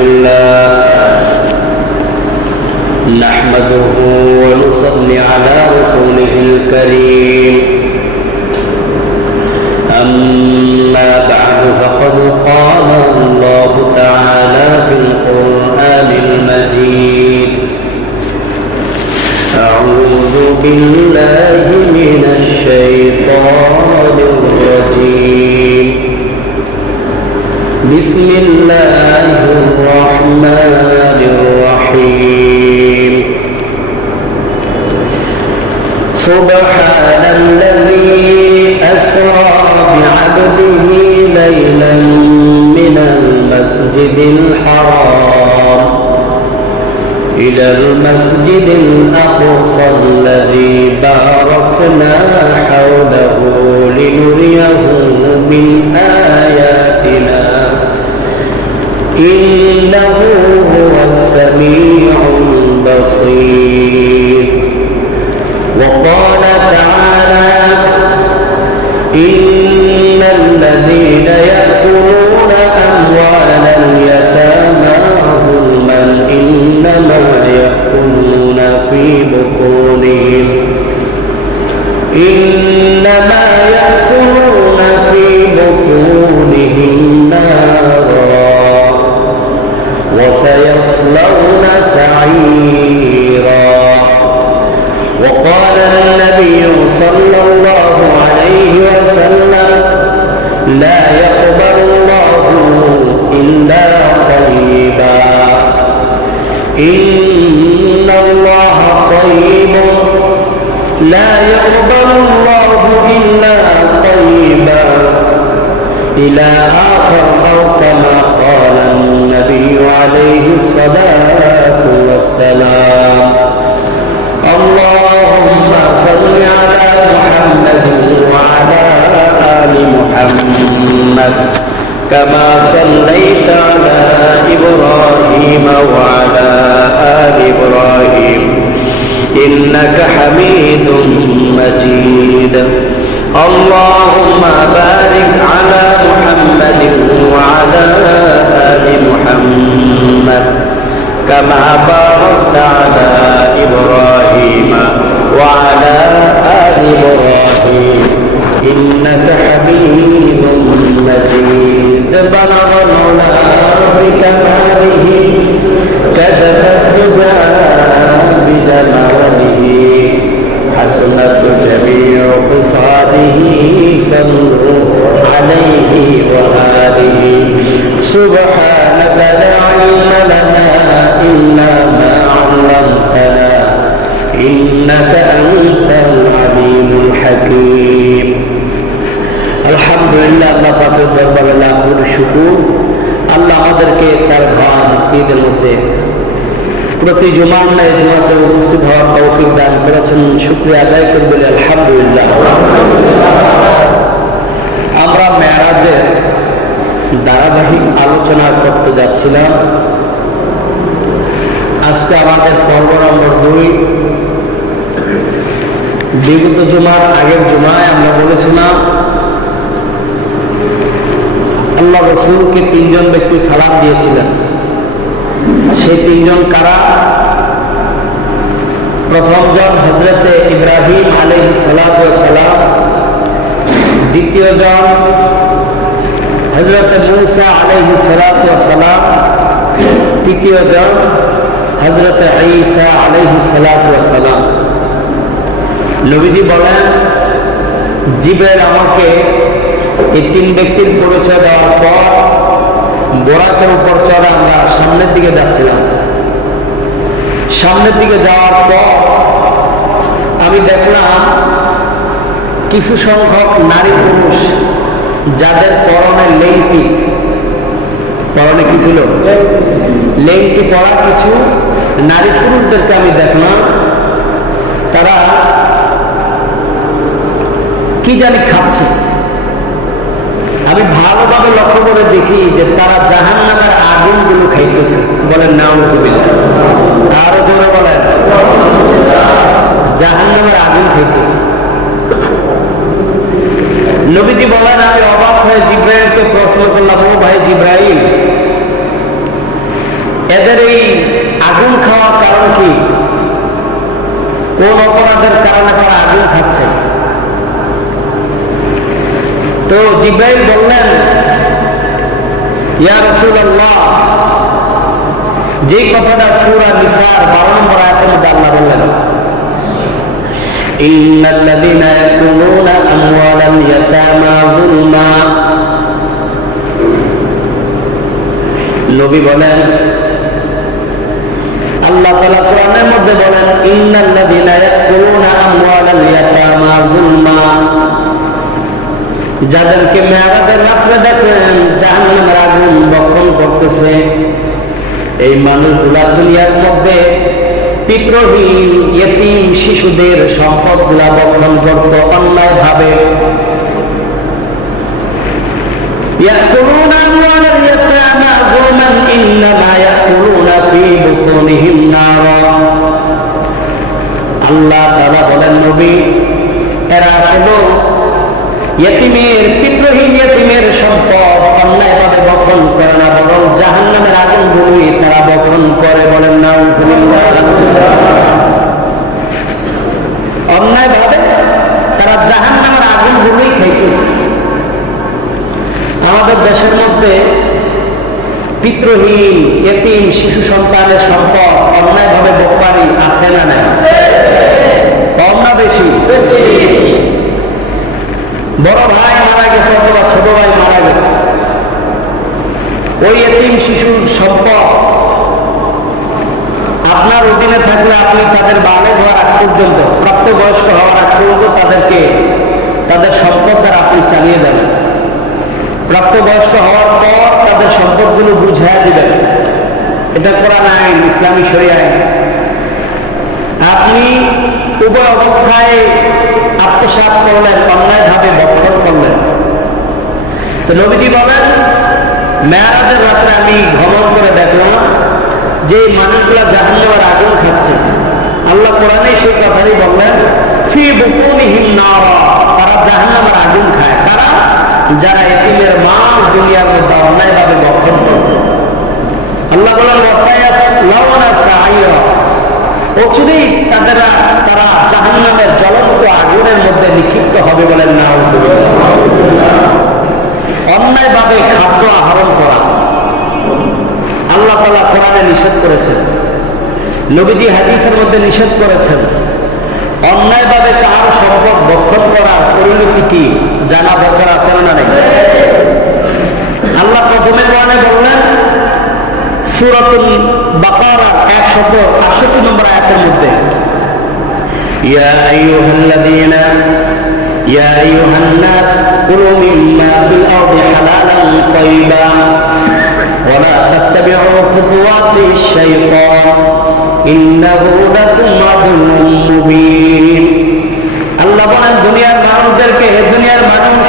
لله نحمده ونصلي على رسوله الكريم أما بعد فقد قال الله تعالى في القرآن المجيد أعوذ بالله من الشيطان الرجيم بسم الله الرحمن الرحيم سبحان الذي أسرى بعبده ليلا من المسجد الحرام إلى المسجد الأقصى الذي باركنا حوله لنريه من آياتنا إنه هو السميع البصير وقال تعالى إن الذين يأكلون أموال اليتامى ظلما إنما يأكلون في بطونهم نارا وسيصلون سعيرا وقال النبي صلى الله عليه وسلم لا يقبل الله إلا طيبا إن الله طيب لا يقبل الله إلا طيبا إلى آخر أو كما قال النبي عليه الصلاة والسلام اللهم صل على محمد وعلى آل محمد كما صليت على إبراهيم وعلى آل إبراهيم إنك حميد مجيد اللهم بارك على محمد وعلى آل محمد كما باركت على إبراهيم وعلى آل إبراهيم إنك حميد مجيد بلغ العلا بكماله كشف الدجى بجماله حسنت جميع خصاله صلوا عليه وآله سبحانك لا علم لنا إلا ما علمتنا إنك أنت العليم الحكيم আলহামদুলিল্লাহ আল্লাহ পাকের দরবারে লাখ কোটি শুকর আল্লাহ আমাদেরকে তার ঘর মসজিদের মধ্যে প্রতি জুমার ন্যায় জুমাতে উপস্থিত হওয়ার তৌফিক দান করেছেন শুকরিয়া আদায় করে বলি আলহামদুলিল্লাহ আমরা মেরাজের ধারাবাহিক আলোচনা করতে যাচ্ছিলাম আজকে আমাদের পর্ব নম্বর 2 বিগত জুমার আগের জুমায় আমরা বলেছিলাম আল্লাহ রাসূলকে 3 জন ব্যক্তি সালাম দিয়েছিলেন সেই 3 জন কারা প্রথম জন হযরত ইব্রাহিম আলাইহিস সালাতু ওয়াস সালাম দ্বিতীয় জন হযরত মূসা আলাইহিস সালাতু ওয়াস সালাম তৃতীয় জন হযরত ঈসা আলাইহিস সালাতু ওয়াস সালাম নবীজি বলেন জিবরাইল আমাকে এই 3 ব্যক্তির পরিচয় দেওয়ার পর বোরাকের উপর চড়ে আমরা সামনের দিকে যাচ্ছিলাম সামনের দিকে যাওয়ার পর আমি দেখলাম কিছু সংখ্যক নারী পুরুষ যাদের পরনে লেংটি পরনে কি ছিল লেংটি পরা কিছু নারী পুরুষদেরকে আমি দেখলাম তারা কি জানি খাচ্ছে আমি ভালোভাবে লক্ষ্য করে দেখি যে তারা জাহান্নামের আগুনগুলো খাইতেছে বলেন নাউযুবিল্লাহ আরো জোরে বলেন জাহান্নামের আগুন খাইতেছে নবীজি বলেন আমি অবাক হয়ে জিব্রাইলকে প্রশ্ন করলাম ও ভাই জিব্রাইল কোন অপরাধের কারণে তারা আগুন খাচ্ছে। তো জিব্রাইল বললেন, ইয়া রাসূলুল্লাহ, যে কথাটা সূরা নিসার 12 নম্বর আয়াতের মধ্যে আল্লাহ বললেন, ইন্নাল্লাযীনা ইয়াকুলুনা আমওয়ালাল ইয়াতামা যুলমা। নবী বলেন, আল্লাহ তাআলা কোরআনের মধ্যে বলেন, ইন্নাল্লাযীনা ইয়াকুলুনা আমওয়ালাল ইয়াতামা যুলমা, যাদেরকে মেরাজের রাত্রে দেখলেন জাহান্নামের আগুন বক্ষণ করতেছে, এই মানুষগুলা দুনিয়ার মধ্যে পিতৃহীন ইয়েতিম শিশুদের সম্পদগুলা বক্ষণ করত অন্যায় ভাবে। ইয়াকুলুনা আমওয়ালাল ইয়াতামা যুলমান ইন্নামা ইয়াকুলুনা ফী বুতুনিহিম নারা। আল্লাহ তাআলা বলেন, নবী, এরা আসলে ইয়েতিমের পিতৃহীন ইয়েতিমের সম্পদ অন্যায়ভাবে বক্ষণ করে না, বরং জাহান্নামের আগুনগুলোই তারা বক্ষণ করে। বলেন নাউযুবিল্লাহ। অন্যায়ভাবে তারা জাহান্নামের আগুনগুলোই খাইতেছে। আমাদের দেশের মধ্যে পিতৃহীন ইয়েতিম শিশু সন্তানের সম্পদ অন্যায়ভাবে বকবারি আছে না নাই? কম না বেশি? বড় ভাই মারা গেছে অথবা ছোট ভাই মারা গেছে, ওই এতিম শিশুর সম্পদ আপনার অধীনে থাকলে আপনি তাদের বালক হওয়ার আগ পর্যন্ত, প্রাপ্তবয়স্ক হওয়ার আগ পর্যন্ত তাদেরকে তাদের সম্পদ দ্বারা আপনি চালিয়ে যাবেন। প্রাপ্তবয়স্ক হওয়ার পর তাদের সম্পদগুলো বুঝাইয়া দিবেন। এটা কোরআন আইন, ইসলামী শরীয়ত আইন। আপনি উভয় অবস্থায় আত্মসাৎ করলেন, অন্যায়ভাবে বক্ষণ করলেন। তো নবীজি বলেন, মেরাজের রাত্রে আমি ভ্রমণ করে দেখলাম যে মানুষগুলা জাহান্নামের আগুন খাচ্ছে। আল্লাহ কোরআনে সেই কথাই বললেন, ফী বুতুনিহিম নারা, তারা জাহান্নামের আগুন খায়। তারা যারা এতিমের মা দুনিয়ার মধ্যে অন্যায়ভাবে বক্ষণ করত। আল্লাহ বলেন, ওয়াসায়াসলাউনা সাঈরা, অচিরেই তারা জাহান্নামের জ্বলন্ত আগুনের মধ্যে নিক্ষিপ্ত হবে। বলেন নাউযুবিল্লাহ। অন্যায়ভাবে খাদ্য আহরণ করা আল্লাহ তাআলা কোরআনে নিষেধ করেছেন, নবীজি হাদিসের মধ্যে নিষেধ করেছেন। অন্যায়ভাবে কার সম্পদ ভক্ষণ করার পরিণতি কি জানা দরকার আছে না নাই? আল্লাহ প্রথমে কোরআনে বললেন, সূরাতুল বাকারা 168 নম্বর আয়াতের মধ্যে, ইয়া আইয়ুহান নাস কুলু মিম্মা ফিল আরদি হালালান তাইয়্যিবা ওয়া লা তাত্তাবিউ খুতুওয়াতিশ শাইতান ইন্নাহু লাকুম আদুউম মুবিন। আল্লাহ বলেন, দুনিয়ার মানুষদেরকে, হে দুনিয়ার মানুষ,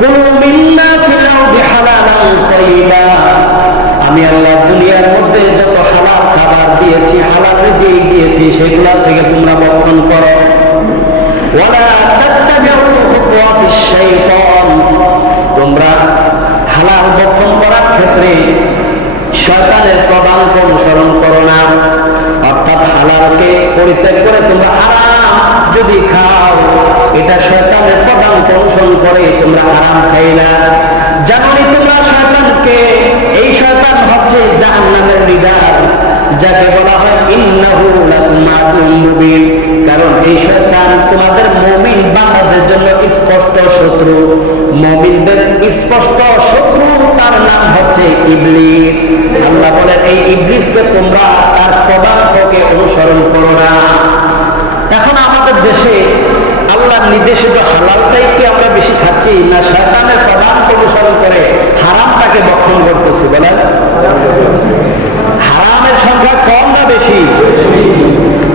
কুলু মিম্মা ফিল আরদি হালালান তাইয়্যিবা, আমি আল্লাহ দুনিয়ার মধ্যে যত হালাল খাবার দিয়েছি, হালাল রিজিক দিয়েছি, সেগুলা থেকে তোমরা ভক্ষণ করো। ওয়ালা তাত্তাবিউ খুতুওয়াতিশ শাইতান, তোমরা হালাল ভক্ষণ করার ক্ষেত্রে শয়তানের পদাঙ্ক অনুসরণ করো না। অর্থাৎ হালালকে পরিত্যাগ করে তোমরা হারাম যদি খাও, এটা শয়তানের পদাঙ্ক অনুসরণ করে তোমরা হারাম খাইলা। জানোনি তোমরা শয়তানকে? এই শয়তান হচ্ছে জাহান্নামের লিডার, যাকে বলা হয় ইন্নাহু লাকুম আদুউম মুবিন। কারণ এই শয়তান তোমাদের মুমিন বান্দাদের জন্য স্পষ্ট শত্রু। মুমিনদের স্পষ্ট শত্রু, তার নাম হচ্ছে ইবলিস। আল্লাহ বলেন, এই ইবলিসকে তোমরা তার পদাঙ্ককে অনুসরণ করো না। এখন আমাদের দেশে আল্লাহর নির্দেশিত হালালটাই কি আমরা বেশি খাচ্ছি, না শয়তানের পদাঙ্ক অনুসরণ করে হারামটাকে ভক্ষণ করতেছি? বলেন, হারামের সংখ্যা কম না বেশি?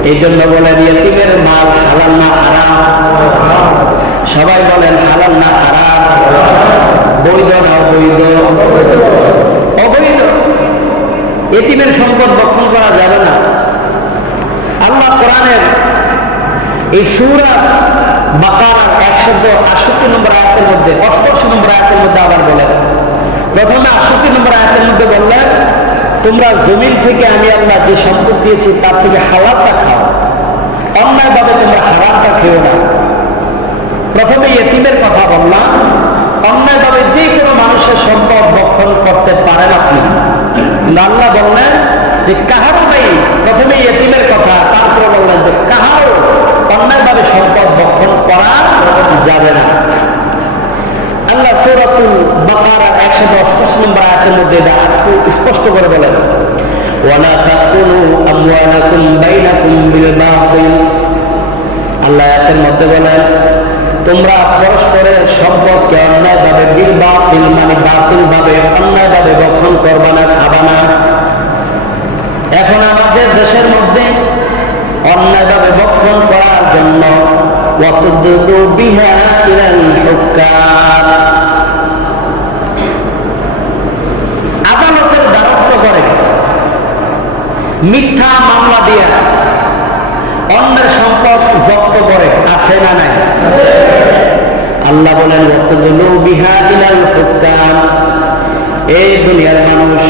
এই জন্য বলেন, ইয়েতিমের মাল হালাল না হারাম? সবাই বলেন, হালাল না হারাম? বৈধ না অবৈধ? অবৈধ। ইয়েতিমের সম্পদ ভক্ষণ করা যাবে না। আল্লাহ কোরআনের এই সূরা বাকারার 168 নম্বর আয়াতের মধ্যে, 88 নম্বর আয়াতের মধ্যে আবার বলেন, প্রথমে 68 নম্বর আয়াতের মধ্যে বললেন, তোমরা জমিন থেকে আমি আল্লাহ যে সম্পদ দিয়েছি তার থেকে হালালটা খাও, অন্যায়ভাবে তোমরা হারামটা খেও না। প্রথমে ইয়েতিমের কথা বললাম, অন্যায়ভাবে যে কোনো মানুষের সম্পদ ভক্ষণ করতে পারেন আপনি। আল্লাহ বললেন যে কাহারও নেই, প্রথমে ইয়েতিমের কথা, তারপরে বললেন যে কাহারও অন্যায়ভাবে সম্পদ ভক্ষণ করা যাবে না। আল্লাহ সূরাতুল বাকারা 188 নম্বর আয়াতের মধ্যে এটা একটু স্পষ্ট করে বলেন, ওয়ালা তাকুলু আমওয়ালাকুম বাইনাকুম বিল বাতিল। আল্লাহ আয়াতের মধ্যে বলেন তোমরা পরস্পরের সম্পদকে অন্যায়ভাবে বিল বাতিল মানে বাতিল ভাবে অন্যায়ভাবে ভক্ষণ করবা না, খাবা না। এখন আমাদের দেশের মধ্যে অন্যায়ভাবে ভক্ষণ করার জন্য ওয়াতুদু বিহা ইলাল হুক্কাম, আদালতের দ্বারস্থ করে মিথ্যা মামলা দিয়া অন্যের সম্পদ জব্দ করে, আছে না নাই? আল্লাহ বলেন ওয়াতুদু বিহা ইলাল হুক্কাম, এই দুনিয়ার মানুষ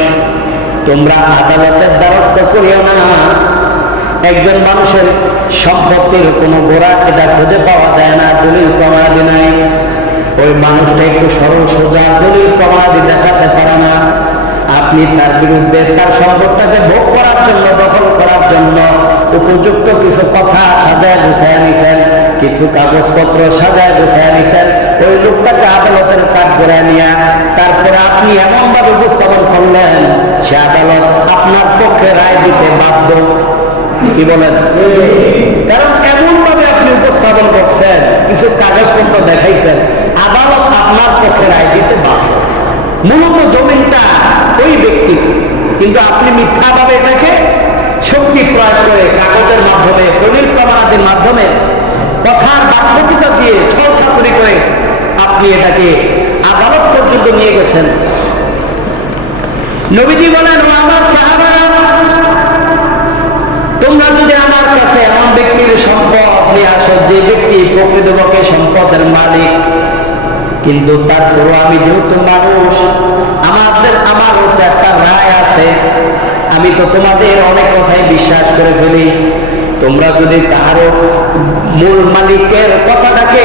তোমরা আদালতের দ্বারস্থ করিও না। একজন মানুষের সম্পত্তির কোনো গোড়া এটা খুঁজে পাওয়া যায় না, দলিল প্রমাণাদি নাই, ওই মানুষটা একটু সরল সোজা দলিল প্রমাণাদি দেখাতে পারে না, আপনি তার বিরুদ্ধে তার সম্পদটাকে ভোগ করার জন্য, দখল করার জন্য উপযুক্ত কিছু কথা সাজায় গুছায় নিছেন, কিছু কাগজপত্র সাজায় গুছায় নিছেন, ওই লোকটাকে আদালতের কাজ করে নিয়ে তারপরে আপনি এমন ভাবে উপস্থাপন করলেন সে আদালত আপনার পক্ষে রায় দিতে বাধ্য। কি বলেন? কারণ এমন ভাবে আপনি উপস্থাপন করছেন, কিছু কাগজপত্র দেখাইছেন, আদালত আপনার পক্ষে রায় দিতে বাধ্য। মূলত জমিনটা ওই ব্যক্তি, কিন্তু আপনি মিথ্যাভাবে এটাকে শক্তি প্রয়োগ করে কাগজের মাধ্যমে, দলিল প্রমাণাদির মাধ্যমে, কথার বাক্যতা দিয়ে ছলছাতুরি করে আপনি এটাকে আদালত পর্যন্ত নিয়ে গেছেন। নবীজি বলেন ও আমার সাহাবারা, তোমরা যদি আমার কাছে এমন ব্যক্তির সম্পদ নিয়ে আসো যে ব্যক্তি প্রকৃতপক্ষে সম্পদের মালিক, কিন্তু তারপরও আমি যেহেতু মানুষ, আমারও তো একটা রায় আছে, আমি তো তোমাদের অনেক কথাই বিশ্বাস করে ফেলি, তোমরা যদি কারো মূল মালিকের কথাটাকে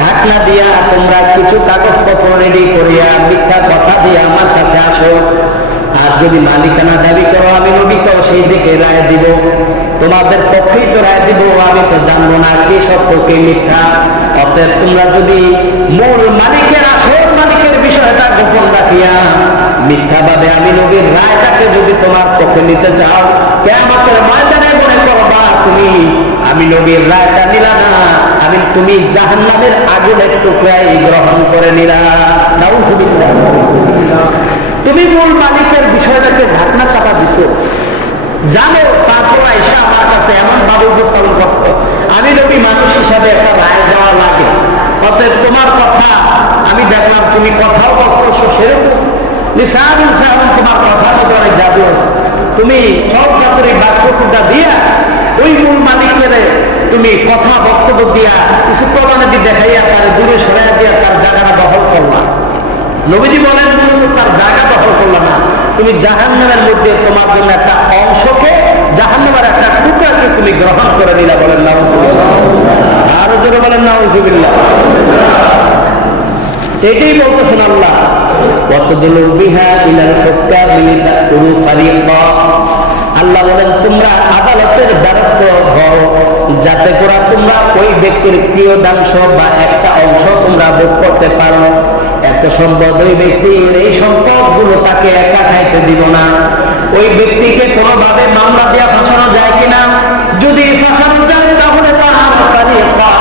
ঢাকনা দিয়া তোমরা কিছু কাগজপত্র রেডি করিয়া মিথ্যা কথা দিয়ে আমার কাছে আসো, আর যদি মালিকানা দাবি করো, আমি নবী তো সেই দিকে রায় দিব, তোমাদের পক্ষেই তো রায় দিব, আমি তো জানবো না কি সত্য কি মিথ্যা। অতএব তোমরা যদি মূল মালিকের, আসল মালিকের বিষয়টা গোপন রাখিয়া মিথ্যাভাবে আমি নবীর রায়টাকে যদি তোমার পক্ষে নিতে চাও, কিয়ামতের ময়দানে মনে করবা তুমি আমি নবীর রায়টা নিলা না, তুমি জাহান্নামের আগুনের টুকরাই গ্রহণ করে নিলা। নাউযুবিল্লাহ। তুমি মূল মালিকের বিষয়টাকে ঢাকনা চাপা দিছো, জানো, তারপর এসে আমার কাছে এমন ভাবে উপস্থাপন করছো আমি নবী মানুষ হিসাবে একটা রায় দেওয়া লাগে। অতএব তোমার কথা আমি দেখলাম তুমি কথাও বলছো সেরকম তোমার কথার মতো অনেক জাদু আছে, তুমি সব চাতুরি বাক্যটা দিয়া ওই মূল মালিকের তুমি কথা বক্তব্য দিয়া কিছু প্রমাণাদি দেখাইয়া তার দূরে সরাইয়া দিয়া তার জায়গাটা দখল করলা। নবীজি বলেন মূলত তার জায়গা দখল করলা না, তুমি জাহান্নামের মধ্যে তোমার জন্য একটা অংশকে, জাহান্নামের একটা টুকরাকে তুমি গ্রহণ করে নিলা। বলেন নাউযুবিল্লাহ। আরো জোরে বলেন নাউযুবিল্লাহ। এটাই বলতেছেন আল্লাহ, ওয়াতুদলু বিহা ইলাল হুক্কামি লিতাকুলু ফারিকা। আল্লাহ বলেন তোমরা আদালতের দ্বারস্থ হও যাতে করে তোমরা ওই ব্যক্তির প্রিয়দাংশ বা একটা অংশ তোমরা ভোগ করতে পারো। এত সম্পদ ওই ব্যক্তির, এই সম্পদগুলো তাকে একা খাইতে দিব না। ওই ব্যক্তিকে কোনোভাবে মামলা দিয়া ফাঁসানো যায় কিনা, যদি ফাঁসানো যায় তাহলে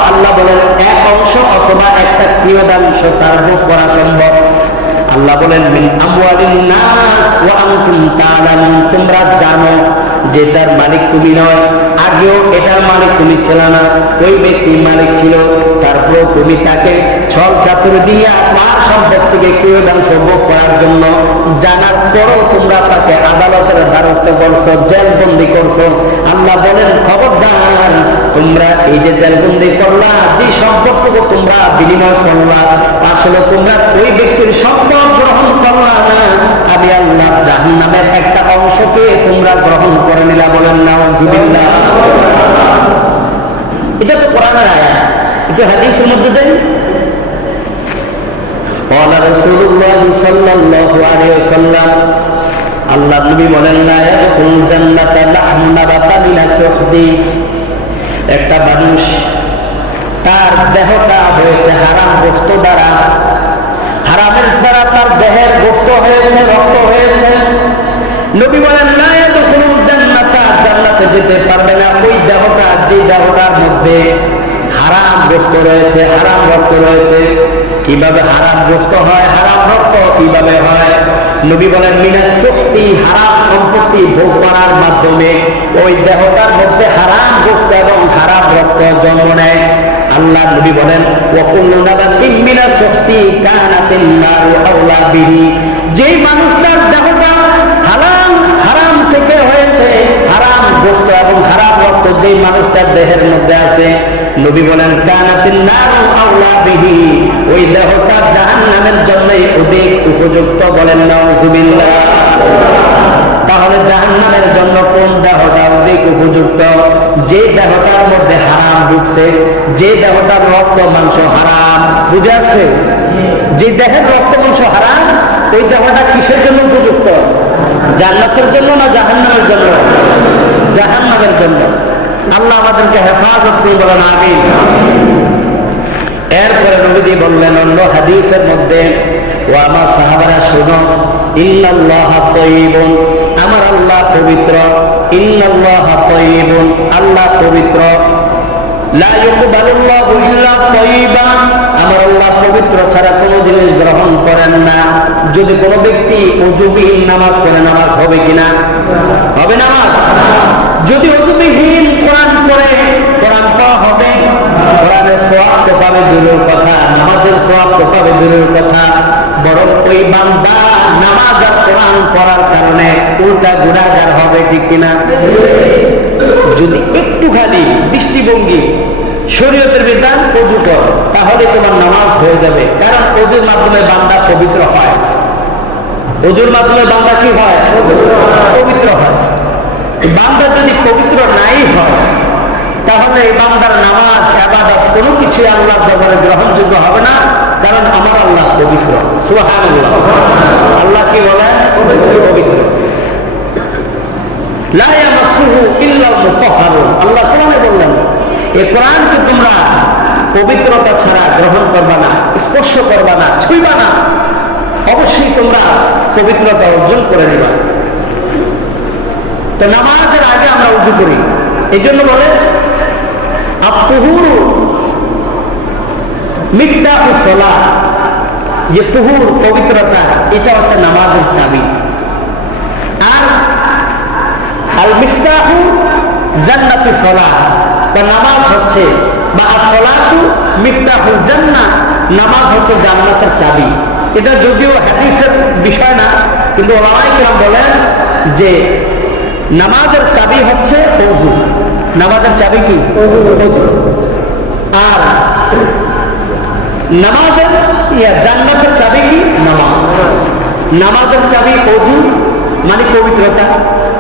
আল্লাহ বলেন এক অংশ অথবা একটা প্রিয়দাংশ তার ভোগ করা সম্ভব। আল্লাহ বলেন মিন আমওয়ালিন নাস ওয়া আনতুম তাআলামুন, তোমরা জানো যে তার মালিক তুমি নয়, আগেও এটার মালিক তুমি ছিল না, ওই ব্যক্তি মালিক ছিল, তারপর তুমি তাকে ছল চাতুর দিয়ে আপনার সম্পদ থেকে প্রিয়দাংশ ভোগ করার জন্য জানার পরও তোমরা তাকে আদালতের দ্বারস্থ করছো, জেলবন্দি করছো। আল্লাহ বলেন খবরদার, তোমরা এই যে জেলবন্দি করলা, যে সম্পদটুকু তোমরা বিনিময় করলা, আসলে তোমরা ওই ব্যক্তির সম্পদ গ্রহণ করলা না, আমি আল্লাহ জাহান্নামের একটা অংশকে তোমরা গ্রহণ করে নিলা। বলেন নাউযুবিল্লাহ। এটা তো কোরআনের আয়াত, একটু হাদিসের মধ্যে দেন। قال رسول الله صلى الله عليه وسلم আল্লাহ নবী বলেন না ইয়াদখুল জান্নাতা লাহমু নাবাতা মিনা সুহদি, একটা মানুষ তার দেহটা হয়েছে হারাম বস্তু দ্বারা, হারামের দ্বারা তার দেহের গোশত হয়েছে, রক্ত হয়েছে। নবী বলেন না ইয়াদখুল জান্নাতা, জান্নাতে যেতে পারবে না ওই দেহটা যে দেহটার মধ্যে হারাম গোশত রয়েছে, হারাম রক্ত রয়েছে। কিভাবে হারাম গোশত হয়, হারাম রক্ত কিভাবে হয়? নবী বলেন মিনাস সুহতি, হারাম সম্পত্তি ভোগ করার মাধ্যমে ওই দেহটার মধ্যে হারাম গোশত এবং হারাম রক্ত জন্ম নেয়। আল্লাহ নবী বলেন ওয়া কুল্লু নাবাতিন মিনাস সুহতি কানাতিন নারু আওলা বিহি, যেই মানুষটার দেহটা হারাম থেকে হয়েছে, হারাম গোশত এবং হারাম রক্ত যেই মানুষটার দেহের মধ্যে আছে, নবী বলেন কানাতিন নারু আওলা বিহি, ওই দেহটা জাহান্নামের জন্য অধিক উপযুক্ত। বলেন নাউযুবিল্লাহ। তাহলে জাহান্নামের জন্য কোন দেহটা অধিক উপযুক্ত? যে দেহটার মধ্যে হারাম ঢুকছে, যে দেহটার রক্ত মাংস হারাম। বুঝে আসছে? যে দেহের রক্ত মাংস হারাম, ওই দেহটা কিসের জন্য উপযুক্ত? জান্নাতের জন্য না জাহান্নামের জন্য? জাহান্নামের জন্য। আল্লাহ আমাদেরকে হেফাজত করে বলেন আমিন। এরপরে নবীজি বললেন অন্য হাদিসের মধ্যে, ও আমার সাহাবারা শুনো, ইন্নাল্লাহা তাইয়িবুন, আমার আল্লাহ পবিত্র। ইন্নাল্লাহা তাইয়িবুন, আল্লাহ পবিত্র। লা ইয়াকবালুল্লাহু ইল্লা তাইয়িবা, আমার আল্লাহ পবিত্র ছাড়া কোনো জিনিস গ্রহণ করেন না। যদি কোনো ব্যক্তি ওযুবিহীন নামাজ পড়ে, নামাজ হবে কিনা? হবে নামাজ। যদি ওযুবিহীন কোরআন পড়ে, কোরআন পাওয়া হবে। কোরআনের সওয়াব তো পাবে দূরের কথা, নামাজের সওয়াব তো পাবে দূরের কথা, বরং ওই বান্দা নামাজ আর কোরআন পড়ার কারণে উল্টা গুনাহগার হবে। ঠিক কিনা? যদি একটুখানি দৃষ্টিভঙ্গি শরীয়তের বিধান ওযু কর, তাহলে তোমার নামাজ হয়ে যাবে। কারণ ওযুর মাধ্যমে বান্দা পবিত্র হয়। ওযুর মাধ্যমে বান্দা কি হয়? পবিত্র হয়। বান্দা যদি পবিত্র নাই হয়, তাহলে এই বান্দার নামাজ ইবাদত কোনো কিছু আল্লাহর দরবারে গ্রহণযোগ্য হবে না। কারণ আমার আল্লাহ পবিত্র। সুবহানাল্লাহ। আল্লাহ কি বলেন? পবিত্র। লা ইয়ামাসসুহু ইল্লাল মুতাহহারুন, আল্লাহ কোরআনে বললেন এই কোরআনকে তোমরা পবিত্রতা ছাড়া গ্রহণ করবা না, স্পর্শ করবা না, ছুঁইবা না। অবশ্যই তোমরা পবিত্রতা অর্জন করে নিবা। তো নামাজের আগে আমরা ওযু করি, এই জন্য বলে আত-তুহুরু মিফতাহুস সালাহ, যে তুহুর পবিত্রতা, এটা হচ্ছে নামাজের চাবি। আর আল মিফতাহু জান্নাতুস সালাহ, বা নামাজ হচ্ছে, বা as-সালাতু মিফতাহুল জান্নাহ, নামাজ হচ্ছে জান্নাতের চাবি। এটা যদিও হাদিসের বিষয় না, কিন্তু ওলামায়ে কেরাম বলেন যে নামাজের চাবি হচ্ছে ওযু। নামাজের চাবি কি? ওযু। আর নামাজের জান্নাতের চাবি কি? নামাজ। নামাজের চাবি ওযু মানে পবিত্রতা।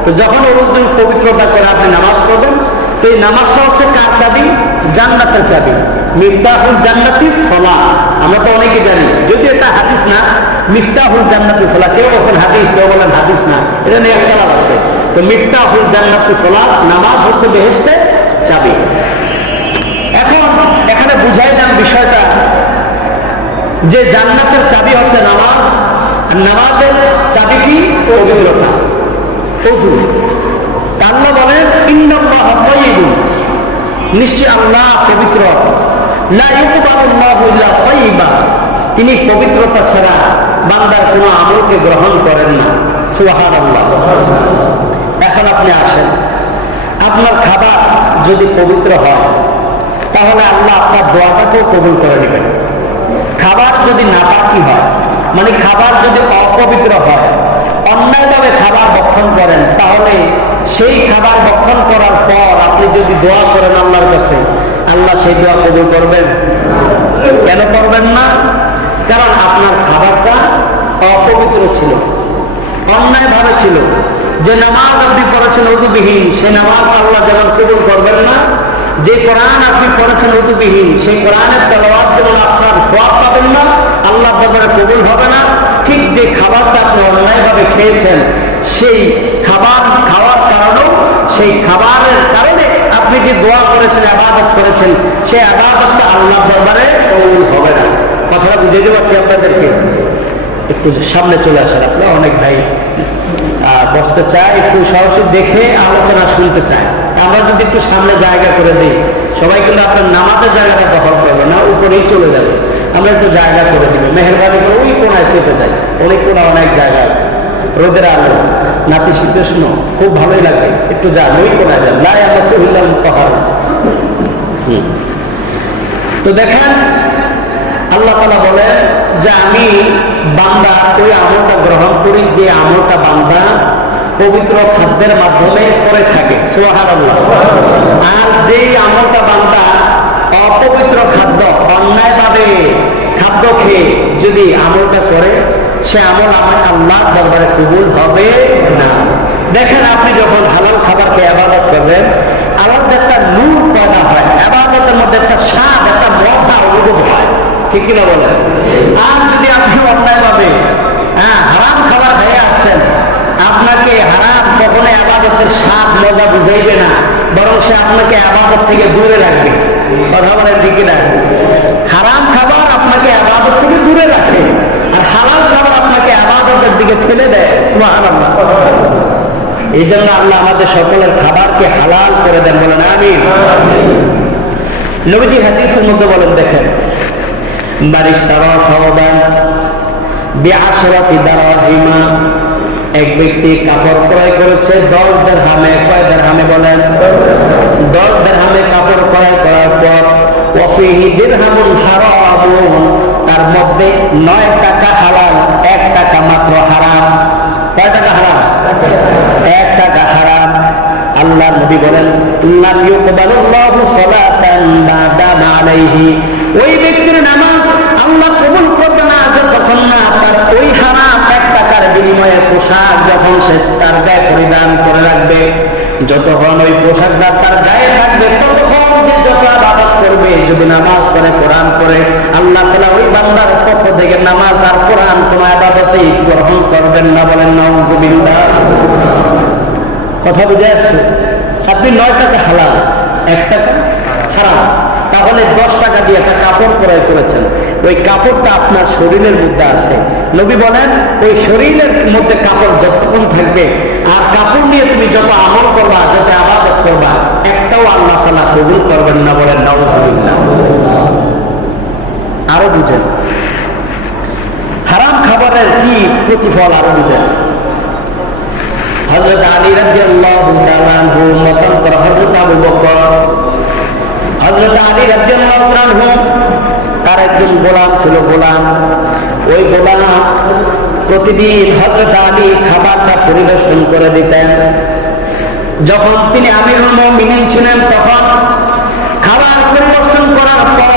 তো যখন ওযু পবিত্রতা করে আপনি নামাজ পড়বেন, তো এই নামাজটা হচ্ছে কার চাবি? জান্নাতের চাবি। মিফতাহুল জান্নাতিস সালাহ, আমরা তো অনেকে জানি, যদি এটা হাদিস না। মিফতাহুল জান্নাতিস সালাহ, কেউ বলেন হাদিস, কেউ বলেন হাদিস না, এটা নিয়ে একটা আছে। তো মিফতাহুল জান্নাতিস সালাহ, নামাজ হচ্ছে বেহেশতের চাবি। এখন এখানে বুঝাই দেন বিষয়টা যে জান্নাতের চাবি হচ্ছে নামাজ, আর নামাজের চাবি কি? পবিত্রতা, ওযু। আল্লাহ বলেন ইন্নাল্লাহা তাইয়িবুন, নিশ্চয় আল্লাহ পবিত্র। লা ইয়াকবালুল্লাহু ইল্লা তাইয়িবা, তিনি পবিত্রতা ছাড়া বান্দার কোনো আমলকে গ্রহণ করেন না। সুবহানাল্লাহ। এখন আপনি আসেন, আপনার খাবার যদি পবিত্র হয়, তাহলে আল্লাহ আপনার দোয়াটাকেও কবুল করে নেবেন। খাবার যদি নাপাকি হয়, মানে খাবার যদি অপবিত্র হয়, অন্যায়ভাবে খাবার ভক্ষণ করেন, তাহলে সেই খাবার ভক্ষণ করার পর আপনি যদি দোয়া করেন আল্লাহর কাছে, আল্লাহ সেই দোয়া কবুল করবেন? কেন করবেন না? কারণ আপনার খাবারটা অপবিত্র ছিল, অন্যায়ভাবে ছিল। যে নামাজ আপনি পড়েছেন ওযুবিহীন, সে নামাজ আল্লাহ যেমন কবুল করবেন না, যে কোরআন আপনি পড়েছেন উদুবিহীন, সেই কোরআনের তেলাওয়াত যেমন আপনার সওয়াব পাবেন না, আল্লাহর দরবারে কবুল হবে না, ঠিক যে খাবারটা আপনি অন্যায়ভাবে খেয়েছেন, সেই খাবার খাওয়ার কারণেও, সেই খাবারের কারণে আপনি যে দোয়া করেছেন, ইবাদত করেছেন, সেই ইবাদতটা আল্লাহর দরবারে কবুল হবে না। কথাটা বুঝিয়ে দেবো আপনাদেরকে। একটু সামনে চলে আসেন, আপনারা অনেক ভাই বসতে চায়, একটু সরাসরি দেখে আলোচনা শুনতে চায়। আমরা যদি একটু সামনে জায়গা করে দিই, সবাই কিন্তু আপনার নামাজের জায়গাটা দখল করবে না, উপরেই চলে যাবে। আমরা একটু জায়গা করে দিব, মেহেরবানি করে ওই কোনায় চেপে যাই, অনেক কোনা অনেক জায়গা আছে, রোদের আলো, নাতিশীতোষ্ণ, খুব ভালোই লাগবে। একটু যান, ওই কোনায় যান, লাই আমরা সহিল্লাল মুতাহার। তো দেখেন আল্লাহ তাআলা বলেন যে আমি বান্দা ওই আমলটা গ্রহণ করি যে আমলটা বান্দা পবিত্র খাদ্যের মাধ্যমে করে থাকে, সুবহানাল্লাহ। আর যে আমলটা বান্দা অপবিত্র খাদ্য, অন্যায়ভাবে খাদ্য খেয়ে যদি আমলটা করে, সে আমল আমার আল্লাহর দরবারে কবুল হবে না। দেখেন আপনি যখন হালাল খাবার খেয়ে ইবাদত করবেন, আলাদা একটা নূর পয়দা হয়, ইবাদতের মধ্যে একটা স্বাদ, একটা মজা অনুভব হয়, ঠিক কিনা বলেন? আর যদি আপনি অন্যায়ভাবে হারাম খাবার খেয়ে আসছেন, আপনাকে হারাম কখনো ইবাদতের স্বাদ মজা বুঝাইবে না, বরং সে আপনাকে ইবাদত থেকে দূরে রাখবে। কথা বলেন ঠিক কিনা? হারাম খাবার আপনাকে ইবাদত থেকে দূরে রাখে, আর হালাল খাবার আপনাকে ইবাদতের দিকে ঠেলে দেয়। সুবহানাল্লাহ। এই জন্য আল্লাহ আমাদের সকলের খাবারকে হালাল করে দেন, বলেন আমিন। নবীজি হাদিসের মধ্যে বলেন, দেখেন বারিশতারা সাওবান বিআশরাতি দারাহিমা, এক ব্যক্তি কাপড় ক্রয় করেছে 10 দিরহামে। কয় দিরহামে বলেন? 10 দিরহামে কাপড় ক্রয় করার পর ওয়াফিহি দিরহামুন হারামুন, তার মধ্যে 9 টাকা হালাল, 1 টাকা মাত্র হারাম। কয় টাকা হারাম? 1 টাকা হারাম। আল্লাহ নবী বলেন লাম ইউকবালুল্লাহু সালাতান বাদা মা আলাইহি, ওই ব্যক্তির নামাজ আল্লাহ কবুল করবে না যতক্ষণ না তার ওই হারাম 1 টাকার বিনিময়ে পোশাক যখন সে তার গায়ে পরিধান করে রাখবে, যতক্ষণ ওই পোশাকটা তার গায়ে থাকবে, ততক্ষণ যে যত ইবাদত করবে, যদি নামাজ পড়ে, কোরআন পড়ে, আল্লাহ তাআলা ওই বান্দার পক্ষ থেকে নামাজ আর কোরআন কোন ইবাদতেই গ্রহণ করবেন না, বলেন নাউযুবিল্লাহ। কথা বুঝে আসছে? আপনি 9 টাকা হালাল, 1 টাকা হারাম, তাহলে 10 টাকা দিয়ে একটা কাপড় ক্রয় করেছেন, ওই কাপড়টা আপনার শরীরের মধ্যে আছে। নবী বলেন ওই শরীরের মধ্যে কাপড় যতক্ষণ থাকবে, আর কাপড় নিয়ে তুমি যত আমল করবা, যত ইবাদত করবা, একটাও আল্লাহ তাআলা কবুল করবেন না, বলেন নাউযুবিল্লাহ। আরো বুঝেন হারাম খাবারের কি প্রতিফল, আরো বুঝেন। হযরত আলী রাদিয়াল্লাহু তাআলা আনহু মতান্তর হযরত আবু বকর, হযরত আলী রাদিয়াল্লাহু তাআলা আনহু তার একজন গোলাম ছিল, গোলাম, ওই গোলাম প্রতিদিন হযরত আলী খাবারটা পরিবেশন করে দিতেন। যখন তিনি আমিরুল মুমিনিন ছিলেন, তখন খাবার পরিবেশন করার পর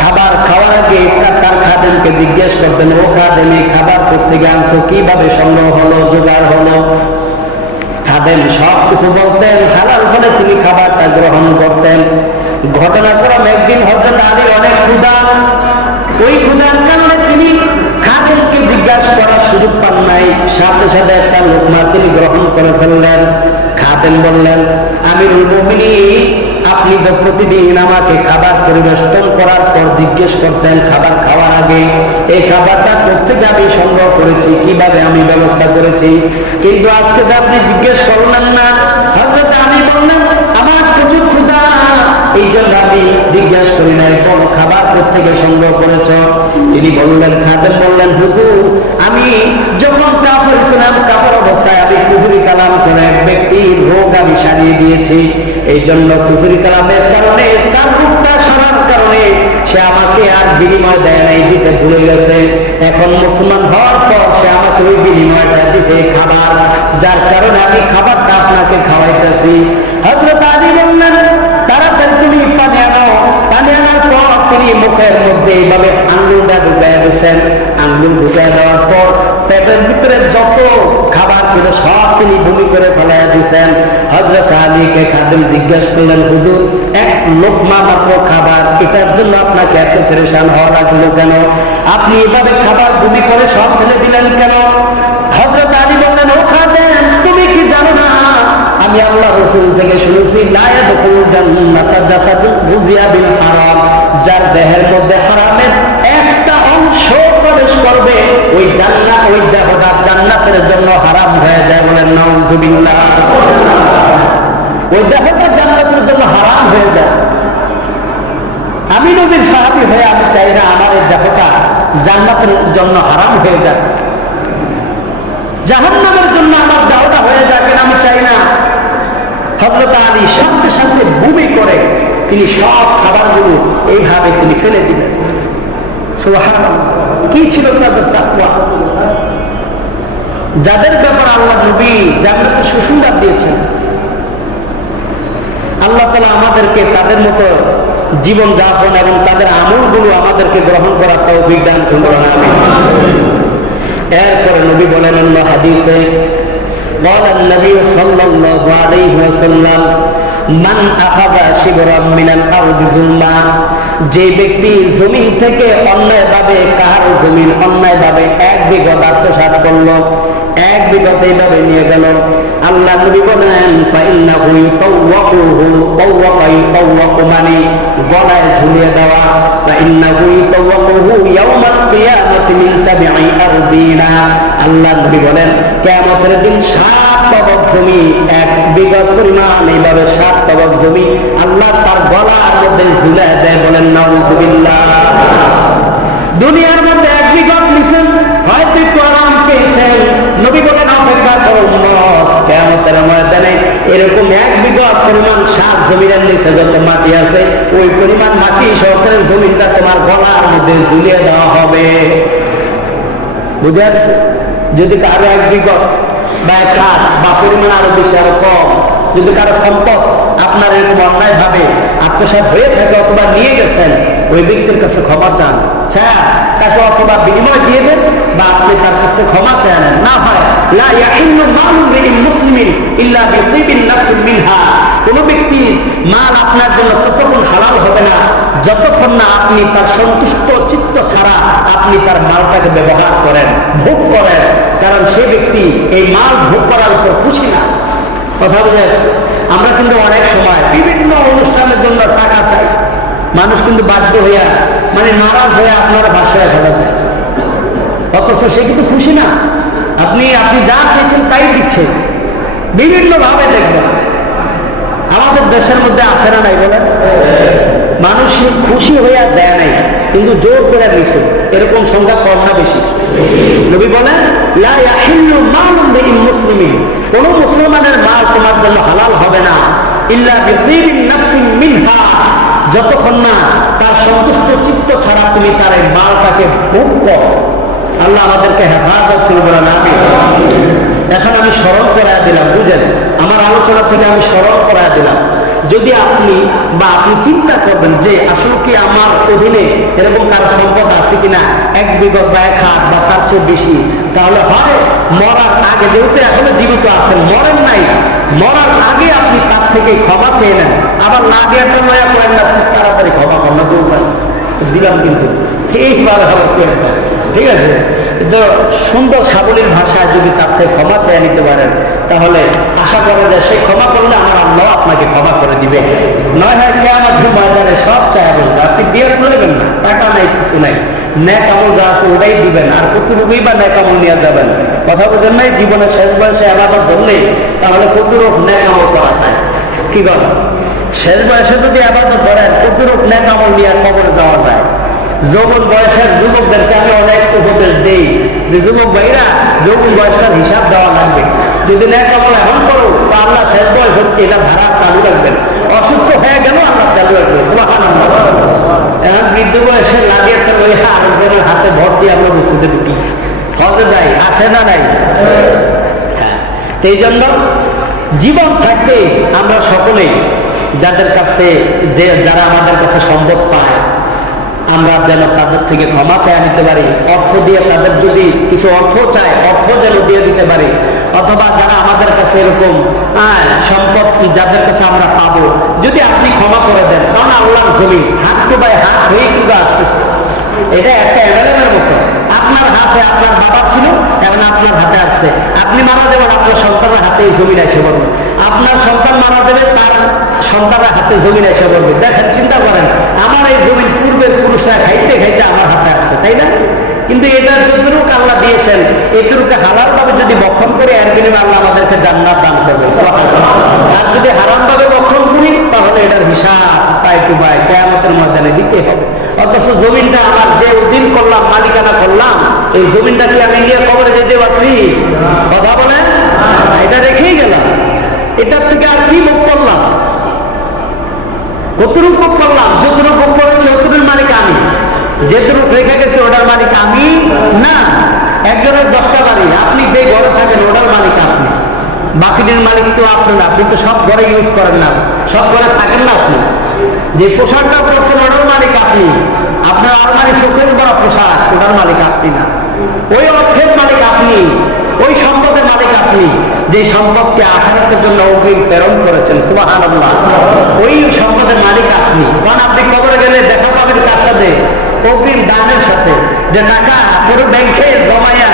খাবার খাওয়ার আগে তার খাদেমকে জিজ্ঞেস করতেন, ও খাদেম, এই খাবার কোত্থেকে আনছো, কিভাবে সংগ্রহ হলো, জোগাড় হলো? খাদেম সব কিছু বলতেন, হালাল হলে তিনি খাবারটা গ্রহণ করতেন। ঘটনাক্রমে একদিন হযরত আলী অনেক ক্ষুধা, ওই ক্ষুধার কারণে তিনি খাদেমকে জিজ্ঞাসা করার সুযোগ পান নাই, সাথে সাথে একটা লোকমা তিনি গ্রহণ করে ফেললেন। খাদেম বললেন, আমিরুল মুমিনিন, আপনি তো প্রতিদিন আমাকে খাবার পরিবেশন করার পর জিজ্ঞেস করতেন খাবার খাওয়ার আগে, এই খাবারটা কোত্থেকে আমি সংগ্রহ করেছি, কিভাবে আমি ব্যবস্থা করেছি, কিন্তু আজকে তো আপনি জিজ্ঞেস করলেন না। হযরত আলী বললেন, আমার প্রচুর ক্ষুধা, এই জন্য আমি জিজ্ঞেস করি নাই কোন খাবার কোত্থেকে সংগ্রহ করেছ। তিনি বললেন, খাদেম বললেন, হুজুর, আমি যখন কাফের ছিলাম, কাফের অবস্থায় আমি কুফরি কালাম করে এক ব্যক্তির রোগ আমি সারিয়ে দিয়েছি, এই জন্য কুফরি কালামের কারণে, তার রোগটা সারার কারণে সে আমাকে আর বিনিময় দেয় নাই, দিতে ভুলে গেছে। এখন মুসলমান হওয়ার পর সে আমাকে ওই বিনিময়টা দিছে খাবার, যার কারণে আমি খাবারটা আপনাকে খাওয়াইতেছি। হযরত আলী বললেন, তাড়াতাড়ি তুমি পানি আনো, পানি নিয়ে আনার পর তিনি মুখের মধ্যে এইভাবে আঙ্গুলটা ঢুকাই দিয়েছেন। আঙ্গুল ঢুকাই দেওয়ার পর পেটের ভিতরে যত খাবার ছিল সব তিনি বমি করে ফেলাই দিয়েছেন। হযরত আলীকে খাদেম জিজ্ঞেস করলেন, হুজুর এক লোকমা মাত্র খাবার, এটার জন্য আপনাকে এত পেরেশান হওয়া লাগলো কেন? আপনি এভাবে খাবার বমি করে সব ফেলে দিলেন কেন? হযরত আলী বললেন, ও খাদেম তুমি কি জানো না আমি আল্লাহ রাসূল থেকে শুনেছি লা ইয়াদখুলুল জান্নাতা জাসাদুন গুযিয়া বিল হারাম, যার দেহের মধ্যে হারামের একটা অংশ প্রবেশ করবে ওই জান্নাত ওই দেহটা জান্নাতের জন্য হারাম হয়ে যায়। বলেন নাউযুবিল্লাহ। ওই দেহটা জান্নাতের জন্য হারাম হয়ে যায়। আমি নবীর সাহাবী হয়ে আমি চাই না আমার এই দেহটা জান্নাতের জন্য হারাম হয়ে যায়, জাহান্নামের জন্য আমার দেহটা হয়ে যাক, আমি চাই না। হযরত আলী সাথে সাথে বমি করে তিনি সব খাবারগুলো এইভাবে তিনি ফেলে দিলেন। সুবহানাল্লাহ। কি ছিল তাদের তাকওয়া? যাদের ব্যাপার আল্লাহ নবী জান্নাতের সুসংবাদ দিয়েছেন, আল্লাহ তাআলা আমাদেরকে তাদের মতো জীবন যাপন এবং তাদের আমলগুলো আমাদেরকে গ্রহণ করার তৌফিক দান করুন। আমিন। এরপরে নবী বলেন অন্য হাদিসে, قال النبي صلى الله عليه وسلم من أخذ شبرا من الأرض ظلما, যে ব্যক্তি জমিন থেকে অন্যায়ভাবে কার জমিন অন্যায়ভাবে এক বিঘত আত্মসাৎ করলো, এক বিঘত এইভাবে নিয়ে গেল, আল্লাহ নবী বলেন ফাইন্নাহু ইউতাওয়াকুহু তাওয়াকা ইউতাওয়াকু মানে গলায় ঝুলিয়ে দেওয়া, ফাইন্নাহু ইউতাওয়াকুহু ইয়াওমাল কিয়ামাতি মিন সাবঈ আরদিনা, আল্লাহ নবী বলেন কিয়ামতের দিন 7 তবক জমি এক বিঘত পরিমাণ এইভাবে 7 তবক জমি আল্লাহ তার গলার মধ্যে ঝুলিয়ে দেয়। বলেন নাউযুবিল্লাহ। দুনিয়ার মধ্যে এক বিঘত নিছেন, হয়তো একটু আরাম পেয়েছেন, নবী বলেন অপেক্ষা করো উম্মত, কিয়ামতের ময়দানে এরকম এক বিঘত পরিমাণ 7 জমিনের নিচে যত মাটি আছে ওই পরিমাণ মাটি সহকারে জমিনটা তোমার গলার মধ্যে ঝুলিয়ে দেওয়া হবে। বুঝে আসছে? যদি কারো এক বিঘত বা এক হাত বা পরিমাণ আরো বেশি আরো কম, যদি কারো সম্পদ আপনার এরকম অন্যায় ভাবে আত্মসাৎ হয়ে থাকে অথবা নিয়ে গেছেন, ওই ব্যক্তির কাছে ক্ষমা চান, তাকে অথবা বিনিময় দিয়ে দেন বা আপনি তার কাছে ক্ষমা চান। না হয় লা ইয়াহিল্লু মালু লিল মুসলিমিন ইল্লা বিতিবিন নাফসি মিনহা, কোন ব্যক্তি মাল আপনার জন্য ততক্ষণ হালাল হবে না যতক্ষণ না আপনি তার সন্তুষ্ট চিত্ত ছাড়া আপনি তার মালটাকে ব্যবহার করেন, ভোগ করেন, কারণ সে ব্যক্তি এই মাল ভোগ করার উপর খুশি না। কথা বুঝে আসছে? আমরা কিন্তু অনেক সময় বিভিন্ন অনুষ্ঠানের জন্য টাকা চাই, মানুষ কিন্তু বাধ্য হইয়া মানে নারাজ হয়ে আপনার বাসায় ফেলা যায়, অথচ সে কিন্তু খুশি না। আপনি যা চেয়েছেন তাই দিচ্ছে। বিভিন্ন ভাবে দেখবেন আমাদের দেশের মধ্যে আছে না নাই বলেন, মানুষ খুশি হইয়া দেয় নাই কিন্তু জোর করে দিচ্ছে, এরকম সংখ্যা কম না বেশি? নবী বলেন লা ইয়াহিল্লু মালুন লিল মুসলিমিন, কোন মুসলমানের মাল তোমার জন্য হালাল হবে না ইল্লা বিতিবিন নাফসি মিনহা, যতক্ষণ না তার সন্তুষ্ট চিত্ত ছাড়া তুমি তার এই মালটাকে ভোগ করো। আল্লাহ আমাদেরকে হেফাজত করে বলেন আমিন। এখন আমি স্মরণ করায় দিলাম, বুঝেন আমার আলোচনা থেকে আমি স্মরণ করায় দিলাম, যদি আপনি চিন্তা করবেন যে আসলে কি আমার অধীনে এরকম কারো সম্পদ আছে কিনা, এক বিঘত বা এক হাত বা তার চেয়ে বেশি, তাহলে হয় মরার আগে, যেহেতু এখনো জীবিত আছেন, মরেন নাই, মরার আগে আপনি তার থেকে ক্ষমা চেয়ে নেন। আবার না দিয়ে একটা নয়া করেন না, খুব তাড়াতাড়ি ক্ষমা করেন দিলাম কিন্তু এইবার হবে একবার, ঠিক আছে? তো সুন্দর সাবলীল ভাষায় যদি তার থেকে ক্ষমা চেয়ে নিতে পারেন তাহলে আশা করা যায় সেই ক্ষমা করলে আমার আল্লাহ আপনাকে ক্ষমা করে দিবে। নয় হয় কিয়ামতের ময়দানে সব চায় বলতে আপনি দিয়ে করবেন না, টাকা নাই কিছু নাই, ন্যাক আমল যা আছে ওটাই দিবেন, আর কতটুকুই বা ন্যাক আমল নিয়ে যাবেন? কথা বোঝেন নাই? জীবনের শেষ বয়সে আবাদত ধরলে তাহলে কতটুকু ন্যাক আমল করা যায়? কি বল? শেষ বয়সে যদি আবাদত ধরেন কতটুকু ন্যাক আমল নিয়ে কবরে যাওয়া যায়? যৌবন বয়সের যুবকদেরকে আমি অনেক উপদেশ দেই যে যুবক ভাইরা যৌবন বয়সটার হিসাব দেওয়া লাগবে। যদি ন্যাক আমল এখন করো তো আল্লাহ শেষ বয়স এটা ধারা চালু রাখবেন, অসুস্থ হয়ে গেল আল্লাহ চালু রাখবে। সুবহানাল্লাহ। এখন বৃদ্ধ বয়সে লাগে একটা ওই আরেকজনের হাতে ভর দিয়ে আমরা বুঝতে ঢুকি, হতে যাই, আছে না নাই? হ্যাঁ, এই জন্য জীবন থাকতে আমরা সকলেই যাদের কাছে যারা আমাদের কাছে সম্পদ পায় আমরা যেন তাদের থেকে ক্ষমা চায় নিতে পারি, অর্থ দিয়ে তাদের যদি কিছু অর্থ চায় অর্থ যেন দিয়ে দিতে পারি, অথবা যারা আমাদের কাছে এরকম সম্পদ যাদের কাছে আমরা পাবো যদি আপনি ক্ষমা করে দেন, কারণ আল্লাহর জমিন হাত টু বাই হাত হয়ে কিন্তু আসতেছে। এটা একটা অ্যাভেলেবেলের মতো, আপনার হাতে আপনার বাবা ছিল, এখন আপনার হাতে আসছে, আপনি মারা যাবেন আপনার সন্তানের হাতে এই জমিন এসে পড়বে, আপনার সন্তান মারা যাবে তার সন্তানের হাতে জমিন এসে পড়বে। দেখেন, চিন্তা করেন, আমার এই জমিন পূর্বের পুরুষরা খাইতে খাইতে আমার হাতে আসছে, তাই না? কিন্তু এটা যতটুকু আল্লাহ দিয়েছেন এতটুকু হালাল ভাবে যদি বক্ষণ করে এর বিনিময়ে আল্লাহ আমাদেরকে জান্নাত দান করবে। আর যদি হারাম ভাবে বক্ষণ করি তাহলে এটার হিসাব পাই টু পাই কিয়ামতের ময়দানে দিতে হবে। অথচ জমিনটা আমার যে উদ্দিন করলাম, মালিকানা করলাম, এই জমিনটা কি আমি নিয়ে কবরে যেতে পারছি? কথা বলেন, এটা রেখেই গেলাম, এটার থেকে আর কি ভোগ করলাম? কতটুকু ভোগ করলাম? যতটুকু ভোগ করেছে অতটুকুর মালিক আমি, যেটুকু রেখে গেছে ওটার মালিক আমি না। একজনের 10টা বাড়ি, আপনি যে ঘরে থাকেন ওটার মালিক আপনি, বাকিটির মালিক তো আপনি না। আপনি তো সব ঘরে ইউজ করেন না, সব ঘরে থাকেন না। আপনি যে পোশাকটা পরছেন ওটার মালিক আপনি, আপনার আলমারি চোখের বড় পোশাক ওটার মালিক আপনি না। ওই অর্থের মালিক আপনি, ওই সম্পদের মালিক আপনি, যে সম্পদকে আখিরাতের জন্য অগ্রিম প্রেরণ করেছেন। সুবহানাল্লাহ, ওই সম্পদের মালিক আপনি। কারণ আপনি কবরে গেলে দেখা পাবেন কার সাথে? অগ্রিম দানের সাথে। যে টাকা তোর ব্যাংকে জমাইয়া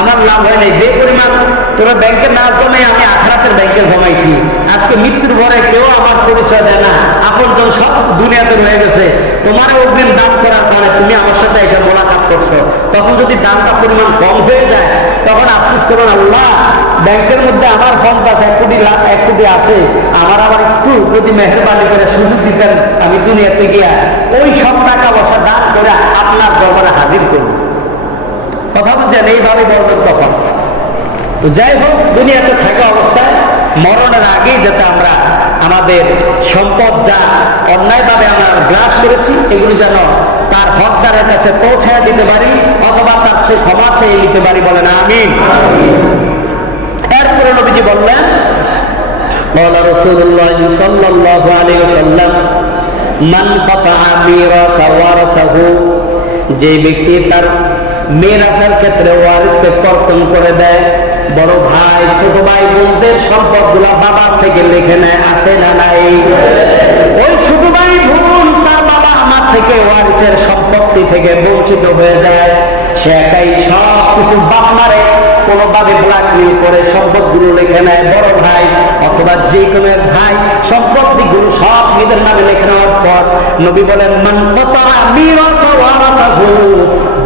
আমার লাভ হয় নাই, যে পরিমাণ তোর ব্যাংকে না জমাই আমি আখিরাতের ব্যাংকে জমাইছি, আজকে মৃত্যুর পরে কেউ আমার পরিচয় দেয় না, আপনজন সব দুনিয়াতে রয়ে গেছে, তোমার অগ্রিম দান করার কারণে তুমি আমার সাথে এসে মোলাকাত করছো। তখন যদি দানটা পরিমাণ কম হয়ে যায় তখন আফসোস করুন, আল্লাহ ব্যাংকের মধ্যে আমার 1 কোটি আছে, আমার আবার একটু যদি মেহেরবানি করে সুযোগ দিতেন আমি দুনিয়াতে গিয়া ওই সব টাকা পয়সা দান করে আপনার দরবারে হাজির করব। কথা বুঝছেন? এইভাবে বলবেন তখন। তো যাই হোক, দুনিয়াতে থাকা অবস্থায় মরণের আগেই যাতে আমরা আমাদের সম্পদ যা অন্যায়ভাবে আমরা গ্রাস করেছি এগুলো যেন তার হকদারের কাছে পৌঁছায় দিতে পারি, অথবা তার চেয়ে ক্ষমা চেয়ে নিতে পারি। বলেন আমিন। এরপরে নবীজি বললেন, قال رسول الله صلى الله عليه وسلم من قطع ميراث ورثه, যে ব্যক্তি তার মিরাসের ক্ষেত্রে ওয়ারিসকে কর্তন করে দেয়, বড় ভাই ছোট ভাই বোনদের সম্পদগুলো বাবার থেকে লিখে নেয়, আছে না নাই? ওই ছোট ভাই বোন তার বাবা আমার থেকে ওয়ারিসের সম্পত্তি থেকে বঞ্চিত হয়ে যায়, সে একাই সব কিছু বাপ মারে কোনোভাবে ব্ল্যাকমেল করে সম্পদগুলো লিখে নেয় বড় ভাই অথবা যে কোনো এক ভাই, সম্পত্তিগুলো সব নিজের নামে লিখে নেওয়ার পর নবী বলেন, মান কাতাআ মিরাস ওয়ারাসাহু,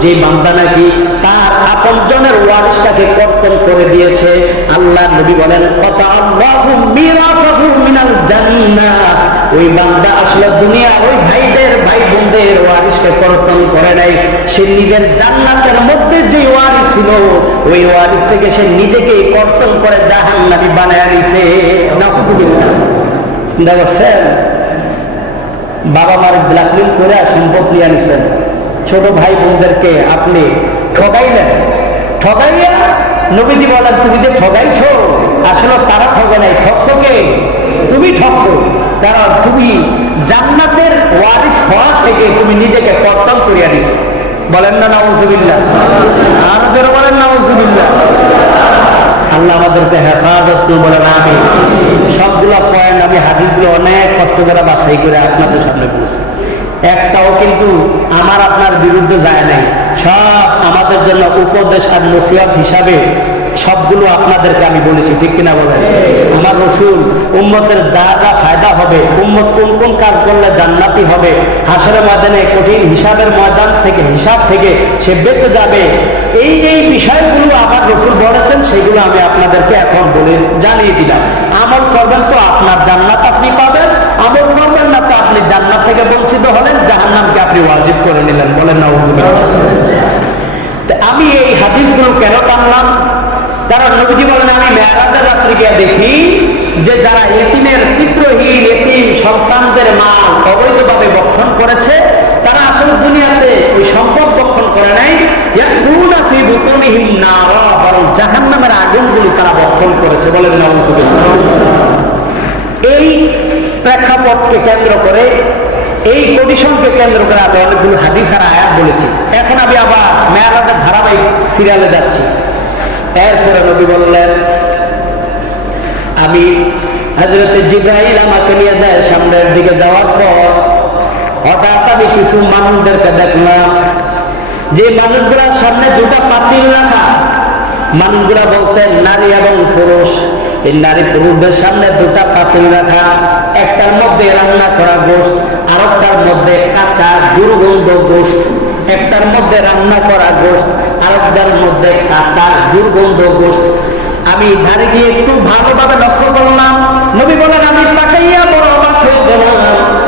যে বান্দা নাকি তার আপনজনের ওয়ারিসটাকে কর্তন করে দিয়েছে, আল্লাহ নবী বলেন কাতাআল্লাহু মিরাসাহু মিনাল জান্নাহ, ওই বান্দা আসলে দুনিয়া ওই ভাইদের ভাই বোনদের ওয়ারিসকে কর্তন করে নাই, সে নিজের জান্নাতের মধ্যে যে ওয়ারিস ছিল ওই ওয়ারিস থেকে সে নিজেকে কর্তন করে জাহান্নামী বানায় নিছে। নাউযুবিল্লাহ। চিন্তা করছেন? বাবা মার ব্ল্যাকমেল করে সম্পদ নিয়ে নিছেন, ছোট ভাই বোনদেরকে আপনি ঠগাইলেন, ঠগাইয়া নবীজি বলেন তুমি যে ঠগাইছো আসলে তারা ঠগে নাই, ঠকছো কে? তুমি ঠকছো, কারণ তুমি জান্নাতের ওয়ারিস হওয়া থেকে তুমি নিজেকে কর্তন করিয়া দিছো। বলেন না নাউযুবিল্লাহ? আর যারা বলেন নাউযুবিল্লাহ। আল্লাহ আমাদেরকে হেফাজত করুন, বলেন আমিন। সবগুলো পয়েন্ট আমি হাদিসগুলো অনেক কষ্ট করে বাছাই করে আপনাদের সামনে বলছি, একটাও কিন্তু আমার আপনার বিরুদ্ধে যায় নাই, সব আমাদের জন্য উপদেশ আর নসিহত হিসাবে সবগুলো আপনাদেরকে আমি বলেছি, ঠিক কিনা বলেন? আমার রাসূল উম্মতের যা যা ফায়দা হবে, উম্মত কোন কোন কাজ করলে জান্নাতি হবে, হাসরের ময়দানে কঠিন হিসাবের ময়দান থেকে হিসাব থেকে সে বেঁচে যাবে, এই এই বিষয়গুলো আমার রাসূল বলেছেন, সেগুলো আমি আপনাদেরকে এখন বলে জানিয়ে দিলাম। আমল করবেন তো আপনার জান্নাত আপনি পাবেন, আমল করবেন না তো আপনি জান্নাত থেকে বঞ্চিত হলেন, জাহান্নামকে আপনি ওয়াজিব করে নিলেন। বলেন নাউযুবিল্লাহ। আমি এই হাদিসগুলো কেন টানলাম? কারণ নবীজি বলেন আমি মেরাজের রাত্রে গিয়ে দেখি যে যারা এতিমের পিতৃহীন এতিম সন্তানদের মাল অবৈধভাবে ভক্ষণ করেছে, তারা আসলে দুনিয়াতে ওই সম্পদ ভক্ষণ করে নাই, ইয়াকুনা ফি বুতুনিহিম নারা, বরং জাহান্নামের আগুনগুলো তারা ভক্ষণ করেছে। বলেন নাউযুবিল্লাহ। এই প্রেক্ষাপটকে কেন্দ্র করে, এই কন্ডিশনকে কেন্দ্র করে আমি অনেকগুলো হাদিস আর আয়াত বলেছি। এখন আমি আবার মেরাজের ধারাবাহিক সিরিয়ালে যাচ্ছি। এরপরে নবী বললেন, আমি হযরতে জিবরাইল আমাকে নিয়ে যায় সামনের দিকে, যাওয়ার পর হঠাৎ আমি কিছু মানুষদেরকে দেখলাম, যে মানুষগুলোর সামনে দুটা পাতিল রাখা। মানুষগুলা বলতেন নারী এবং পুরুষ। এই নারী পুরুষদের সামনে দুটা পাতিল রাখা, একটার মধ্যে রান্না করা গোশত, আরেকটার মধ্যে কাঁচা দুর্গন্ধ গোশত। একটার মধ্যে রান্না করা গোশত, আরেকটার মধ্যে কাঁচা দুর্গন্ধ গোশত। আমি ধারে গিয়ে একটু ভালোভাবে লক্ষ্য করলাম। নবী বলেন, আমি তাকাইয়া বড় অবাক হয়ে গেলাম।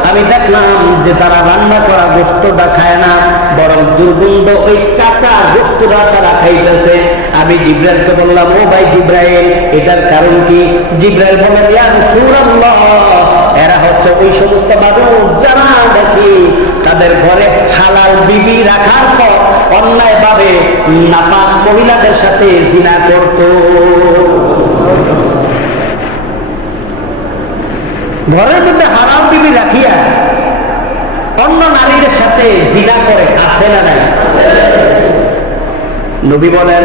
আমি দেখলাম যে তারা রান্না করা গোশতটা খায় না, বরং দুর্গন্ধ ওই কাঁচা গোশতটা তারা খাইতেছে। আমি জিবরাইলকে বললাম, ও ভাই জিবরাইল, এটার কারণ কি? জিবরাইল বলেন, ইয়া রাসূলুল্লাহ, এরা হচ্ছে ওই সমস্ত মানুষ যারা দেখি তাদের ঘরে হালাল বিবি রাখার পর অন্যায়ভাবে নাপাক মহিলাদের সাথে জিনা করত। ঘরের মধ্যে হারাম বিবি রাখিয়া অন্য নারীদের সাথে জিনা করে, আছে না নাই? নবী বলেন,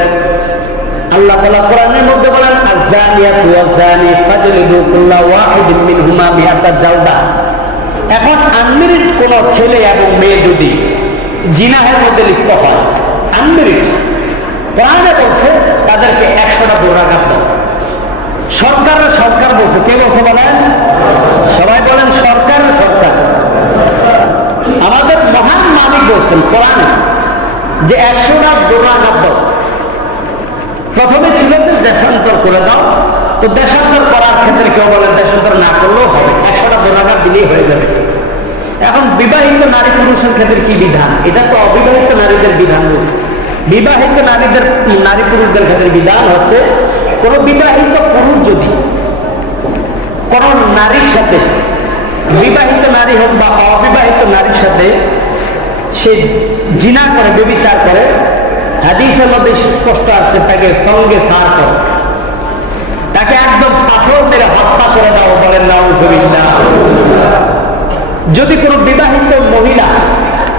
আল্লাহ তাআলা কোরআনের মধ্যে বলেন, আয-যানিয়াতু ওয়াজ-যানি ফাজলিদু কুল্লা ওয়াহিদিন মিনহুমা মিআতা জালদা। এখন আনমেরিড কোন ছেলে এবং মেয়ে যদি জিনাহের মধ্যে লিপ্ত হয়, আনমেরিড, কোরআনে বলছে তাদেরকে 100টা দৌড়াঘাত দাও। সরকার বলছে, কে বলছে বলেন? সবাই বলেন সরকার। আমাদের মহান মালিক বলছেন কোরআনে যে 100টা দৌড়াঘাত দাও। প্রথমে ছিল দেশান্তর করে দাও, তো দেশান্তর করার ক্ষেত্রে কেউ বলেন দেশান্তর না করলেও হবে, 100টা দৌড়াঘাত দিলেই হয়ে যাবে। এখন বিবাহিত নারী পুরুষের ক্ষেত্রে কি বিধান? এটা তো অবিবাহিত নারীদের বিধান বলছে। বিবাহিত নারী পুরুষদের ক্ষেত্রে বিধান হচ্ছে, কোন বিবাহিত পুরুষ যদি কোন নারীর সাথে, বিবাহিত নারী হোক বা অবিবাহিত নারীর সাথে সে জিনা করে, ব্যভিচার করে, হাদিসের মধ্যে স্পষ্ট আছে তাকে সঙ্গে সার করো, তাকে একদম পাথর মেরে হত্যা করে দাও। বলেন নাউযুবিল্লাহ। যদি কোনো বিবাহিত মহিলা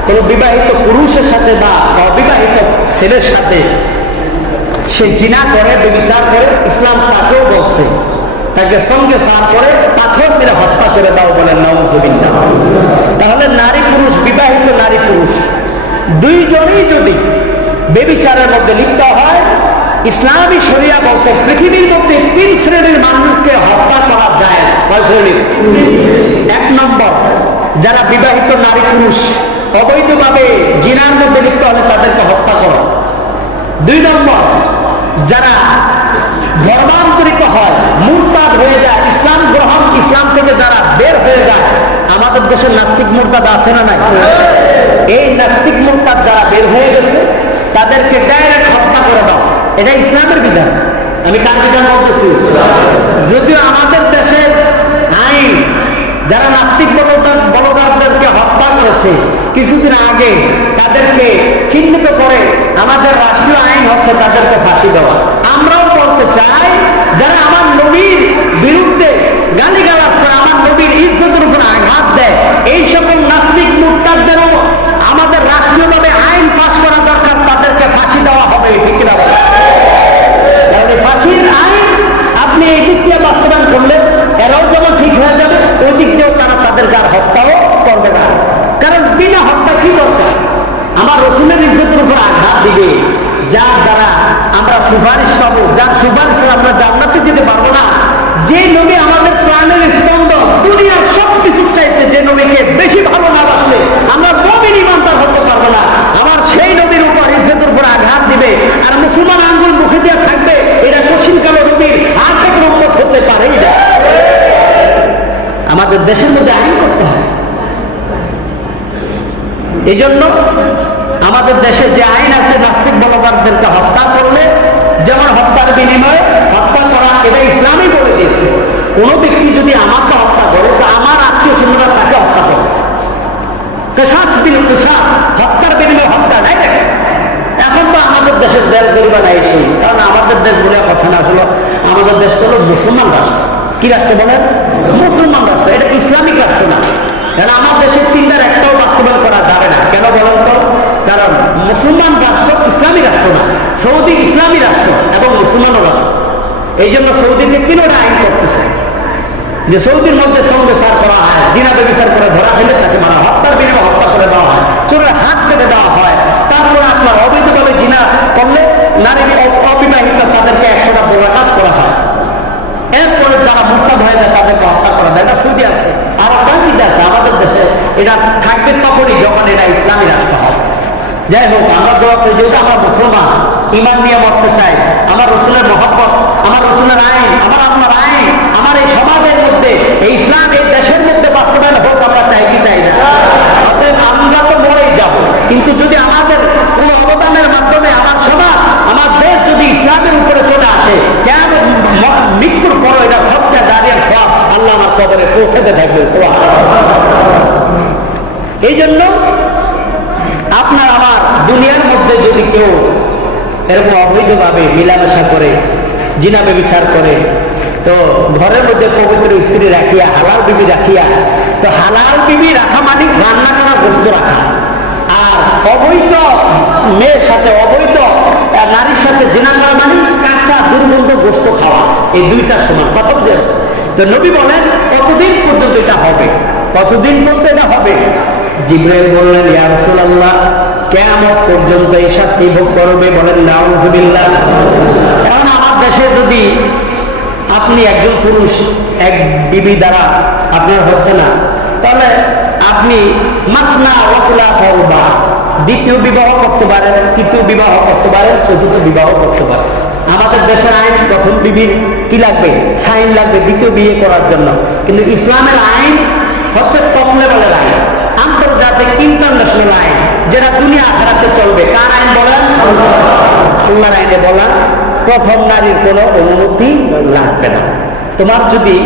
কোনো বিবাহিত পুরুষের সাথে বা অবিবাহিত ছেলের সাথে সে জিনা করে, ব্যভিচার করে, ইসলাম তাকেও বলছে তাকে সঙ্গে সার করে পাথর মেরে হত্যা করে দাও। বলেন নাউযুবিল্লাহ। তাহলে নারী পুরুষ, বিবাহিত নারী পুরুষ দুইজনেই যদি ব্যভিচারের মধ্যে লিপ্ত হয়, ইসলামী শরিয়া বলছে পৃথিবীর মধ্যে 3 শ্রেণীর মানুষকে হত্যা করা যায়। কয় শ্রেণীর? 1 নম্বর, যারা বিবাহিত নারী পুরুষ অবৈধভাবে জিনার মধ্যে লিপ্ত হলে তাদেরকে হত্যা করো। 2 নম্বর, যারা ধর্মান্তরিত হয়, মুরতাদ হয়ে যায়, ইসলাম থেকে যারা বের হয়ে যায়। আমাদের দেশের নাস্তিক মুরতাদ আছে না নাই? এই নাস্তিক মুরতাদ যারা বের হয়ে গেছে তাদেরকে ডাইরেক্ট হত্যা করে দাও। এটা ইসলামের বিধান। আমি কার বিধান বলতেছি? যদিও আমাদের দেশের আইন যারা নাস্তিক বলগারদেরকে হত্যা করেছে কিছুদিন আগে, তাদেরকে চিহ্নিত করে আমাদের রাষ্ট্রীয় আইন হচ্ছে তাদেরকে ফাঁসি দেওয়া। আমরাও বলতে চাই, যারা আমার নবীর বিরুদ্ধে গালিগালাজ করে, আমার নবীর ইজ্জতের উপর আঘাত দেয়, এই সকল নাস্তিক মুরতাদদেরও আমাদের রাষ্ট্রীয়ভাবে আইন পাস করা দরকার, তাদেরকে ফাঁসি দেওয়া হবে। ঠিক না? তাহলে ফাঁসির আইন আপনি এই দিক দিয়ে বাস্তবায়ন করলে এরাও যেমন ঠিক হয়ে যাবে, ওই দিক দিয়েও তাদেরকে আর হত্যাও করবে না। কারণ বিনা হত্যা কি দরকার? আমার রসুলের ইজ্জতের উপর আঘাত দিবে, যার দ্বারা আমরা সুপারিশ পাবো, যার সুপারিশ আমরা জান্নাতে যেতে পারবো না। যে নবী আমাদের প্রাণের স্পন্দন, দুনিয়ার সবকিছুর চাইতে যে নবীকে বেশি ভালো না বাসলে আমরা মুমিন ঈমানদার হতে পারবো না। আমার সেই নবীর উপর ইজ্জতের উপর আঘাত দিবে আর মুসলমান আঙ্গুল মুখে দিয়ে থাকবে, এটা কঠিন কালো নবীর আশেক উম্মত হতে পারেই না। আমাদের দেশের মধ্যে আইন করতে হয়। এই জন্য আমাদের দেশে যে আইন আছে, নাস্তিক বলগারদেরকে হত্যা করলে যেমন হত্যার বিনিময়ে হত্যা করা, এটা ইসলামই বলে দিয়েছে। কোন ব্যক্তি যদি আমাকে হত্যা করে, তো আমার আত্মীয় স্বজনরা তাকে হত্যা করে। হত্যার বিনিময়ে হত্যা নাই। এখন তো আমাদের দেশের দেশ গরিবা নাই সেই, কারণ আমাদের দেশ বলে কথা না, হলো আমাদের দেশ হলো মুসলমান রাষ্ট্র। কি রাষ্ট্র বলেন? মুসলমান রাষ্ট্র, এটা ইসলামিক রাষ্ট্র না। কারণ আমার দেশের তিনটার একটাও বাস্তবায়ন করা যাবে না। কেন বলেন তো? কারণ মুসলমান রাষ্ট্র ইসলামী রাষ্ট্র না, সৌদি ইসলামী রাষ্ট্র এবং মুসলমানও রাষ্ট্র। এই জন্য সৌদিতে তিনটা আইন করতেছে যে সৌদির মধ্যে সংবিচার করা হয়, জিনা ব্যভিচার করে ধরা হলে তাকে মারা, হত্যার বিনিময়ে হত্যা করে দেওয়া হয়, চোরের হাত কেটে দেওয়া হয়। তারপরে আপনার অবৈধভাবে জিনা করলে নারী অবিবাহিত তাদেরকে 100টা বলাঘাত করা হয়। এরপরে যারা মুরতাদ হয়ে যায় তাদেরকে হত্যা করা যায়। এটা সৌদি আছে, আর আপনার আছে আমাদের দেশে। এটা থাকবে তখনই যখন এটা ইসলামী রাষ্ট্র হবে। যাই হোক, আমরা দোয়া করি, যেহেতু আমরা মুসলমান, ইমান নিয়ে মরতে চাই, আমার রসুলের মহব্বত, আমার রসুলের আইন, আমার আপনার আইন, আমার এই সমাজের মধ্যে এই ইসলাম এই দেশের মধ্যে বাস্তবায়ন হোক, আমরা চাই কি চাই না? অতএব আমরা তো মরেই যাব, কিন্তু যদি আমাদের কোন অবদানের মাধ্যমে আমার সমাজ, আমার দেশ যদি ইসলামের উপরে চলে আসে, কেন মৃত্যুর পরও এটা সবটা দাঁড়িয়ে সব আল্লাহ আমার কবরে পৌঁছাতে থাকবে। এই জন্য আপনার আমার দুনিয়ার মধ্যে যদি কেউ এরকম অবৈধভাবে মিলামেশা করে, জিনা ব্যভিচার করে, তো ঘরের মধ্যে পবিত্র স্ত্রী রাখিয়া, হালাল বিবি রাখিয়া, তো হালাল বিবি রাখা মানে রান্না করা গোস্ত রাখা। আর অবৈধ মেয়ের সাথে, অবৈধ নারীর সাথে জিনা করা মানে কাঁচা দুর্গন্ধ গোস্ত খাওয়া। এই দুইটা সমান, কথা বুঝে আসছে? তো নবী বলেন কতদিন পর্যন্ত এটা হবে, কতদিন পর্যন্ত এটা হবে? জিবরাইল বললেন, ইয়া রাসূলুল্লাহ, কিয়ামত পর্যন্ত এই শাস্তি ভোগ করবে। বলেন নাউযুবিল্লাহ। কারণ আমার দেশে যদি আপনি একজন পুরুষ এক বিবি দ্বারা আপনার হচ্ছে না, তাহলে আপনি মাসনা ওয়া সুলাসা ওয়া রুবা, দ্বিতীয় বিবাহ করতে পারেন, তৃতীয় বিবাহ করতে পারেন, চতুর্থ বিবাহ করতে পারেন। আমাদের দেশের আইন প্রথম বিবির কি লাগবে? সাইন লাগবে দ্বিতীয় বিয়ে করার জন্য। কিন্তু ইসলামের আইন হচ্ছে টপ লেভেলের আইন, আন্তর্জাতিক ইন্টারন্যাশনাল আইন, যেটা দুনিয়া আখেরাতে চলবে। কার আইন বলেন? আল্লাহর আইনে বলেন প্রথম নারীর কোনো অনুমতি লাগবে না। তোমার যদি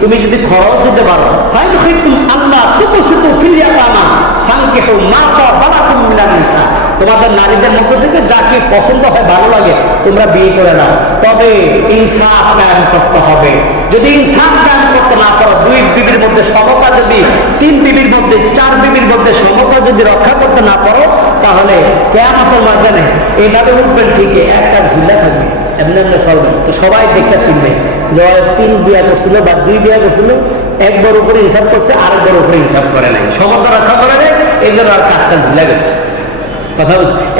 তুমি যদি খরচ দিতে পারো, আল্লাহ তোমাদের নারীদের মধ্যে থেকে যাকে পছন্দ হয়, ভালো লাগে, তোমরা বিয়ে করে নাও। তবে ইনসাফ কায়েম করতে হবে। যদি ইনসাফ কায়েম করতে না পারো, দুই বিবির মধ্যে সমতা, যদি তিন বিবির মধ্যে, চার বিবির মধ্যে সমতা যদি রক্ষা করতে না পারো, তাহলে কিয়ামতের ময়দানে এইভাবে উঠবেন ঠিকই, একটা জিল্লা থাকবে, এমনি এমনি চলবে। তো সবাই দেখতে শিখবে যে তিন বিয়া করছিল বা দুই বিয়া করছিল, একবার উপরে হিসাব করছে, আরেকবার উপরে হিসাব করে নাই, সমতা রক্ষা করে নেই, এই জন্য আর কাজটা ঝুলে গেছে। কথা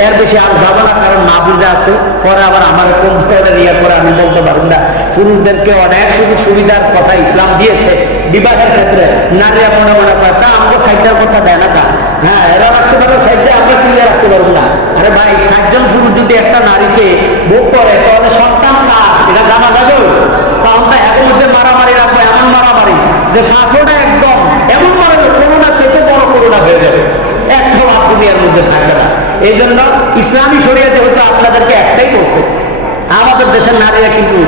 এর বেশি আর যাবো না, কারণ না বুঝে আছে, পরে আবার আমার কোন ধরনের ইয়ে করে আমি বলতে পারব না। পুরুষদেরকে অনেক সুযোগ সুবিধার কথা ইসলাম দিয়েছে বিবাহের ক্ষেত্রে। নারীরা মনে মনে করে তা আমাকে সাইডটার কথা দেয় না কা, হ্যাঁ এরা রাখতে পারবে সাইডটা, আমরা কিনে রাখতে পারবো না। আরে ভাই, 60 জন পুরুষ যদি একটা নারীকে ভোগ করে, তাহলে সন্তান কার এটা জানা যাবে? কারণ তা এর মধ্যে মারামারি রাখবো, এমন মারামারি যে শাসনটা একদম এমন মারাবে, করোনা চেয়ে বড় করোনা হয়ে যাবে, একটা লাভ দুনিয়ার মধ্যে থাকবে না। এই জন্য ইসলামী শরিয়াতে হয়তো আপনাদেরকে একটাই করছে। আমাদের দেশের নারীরা কিন্তু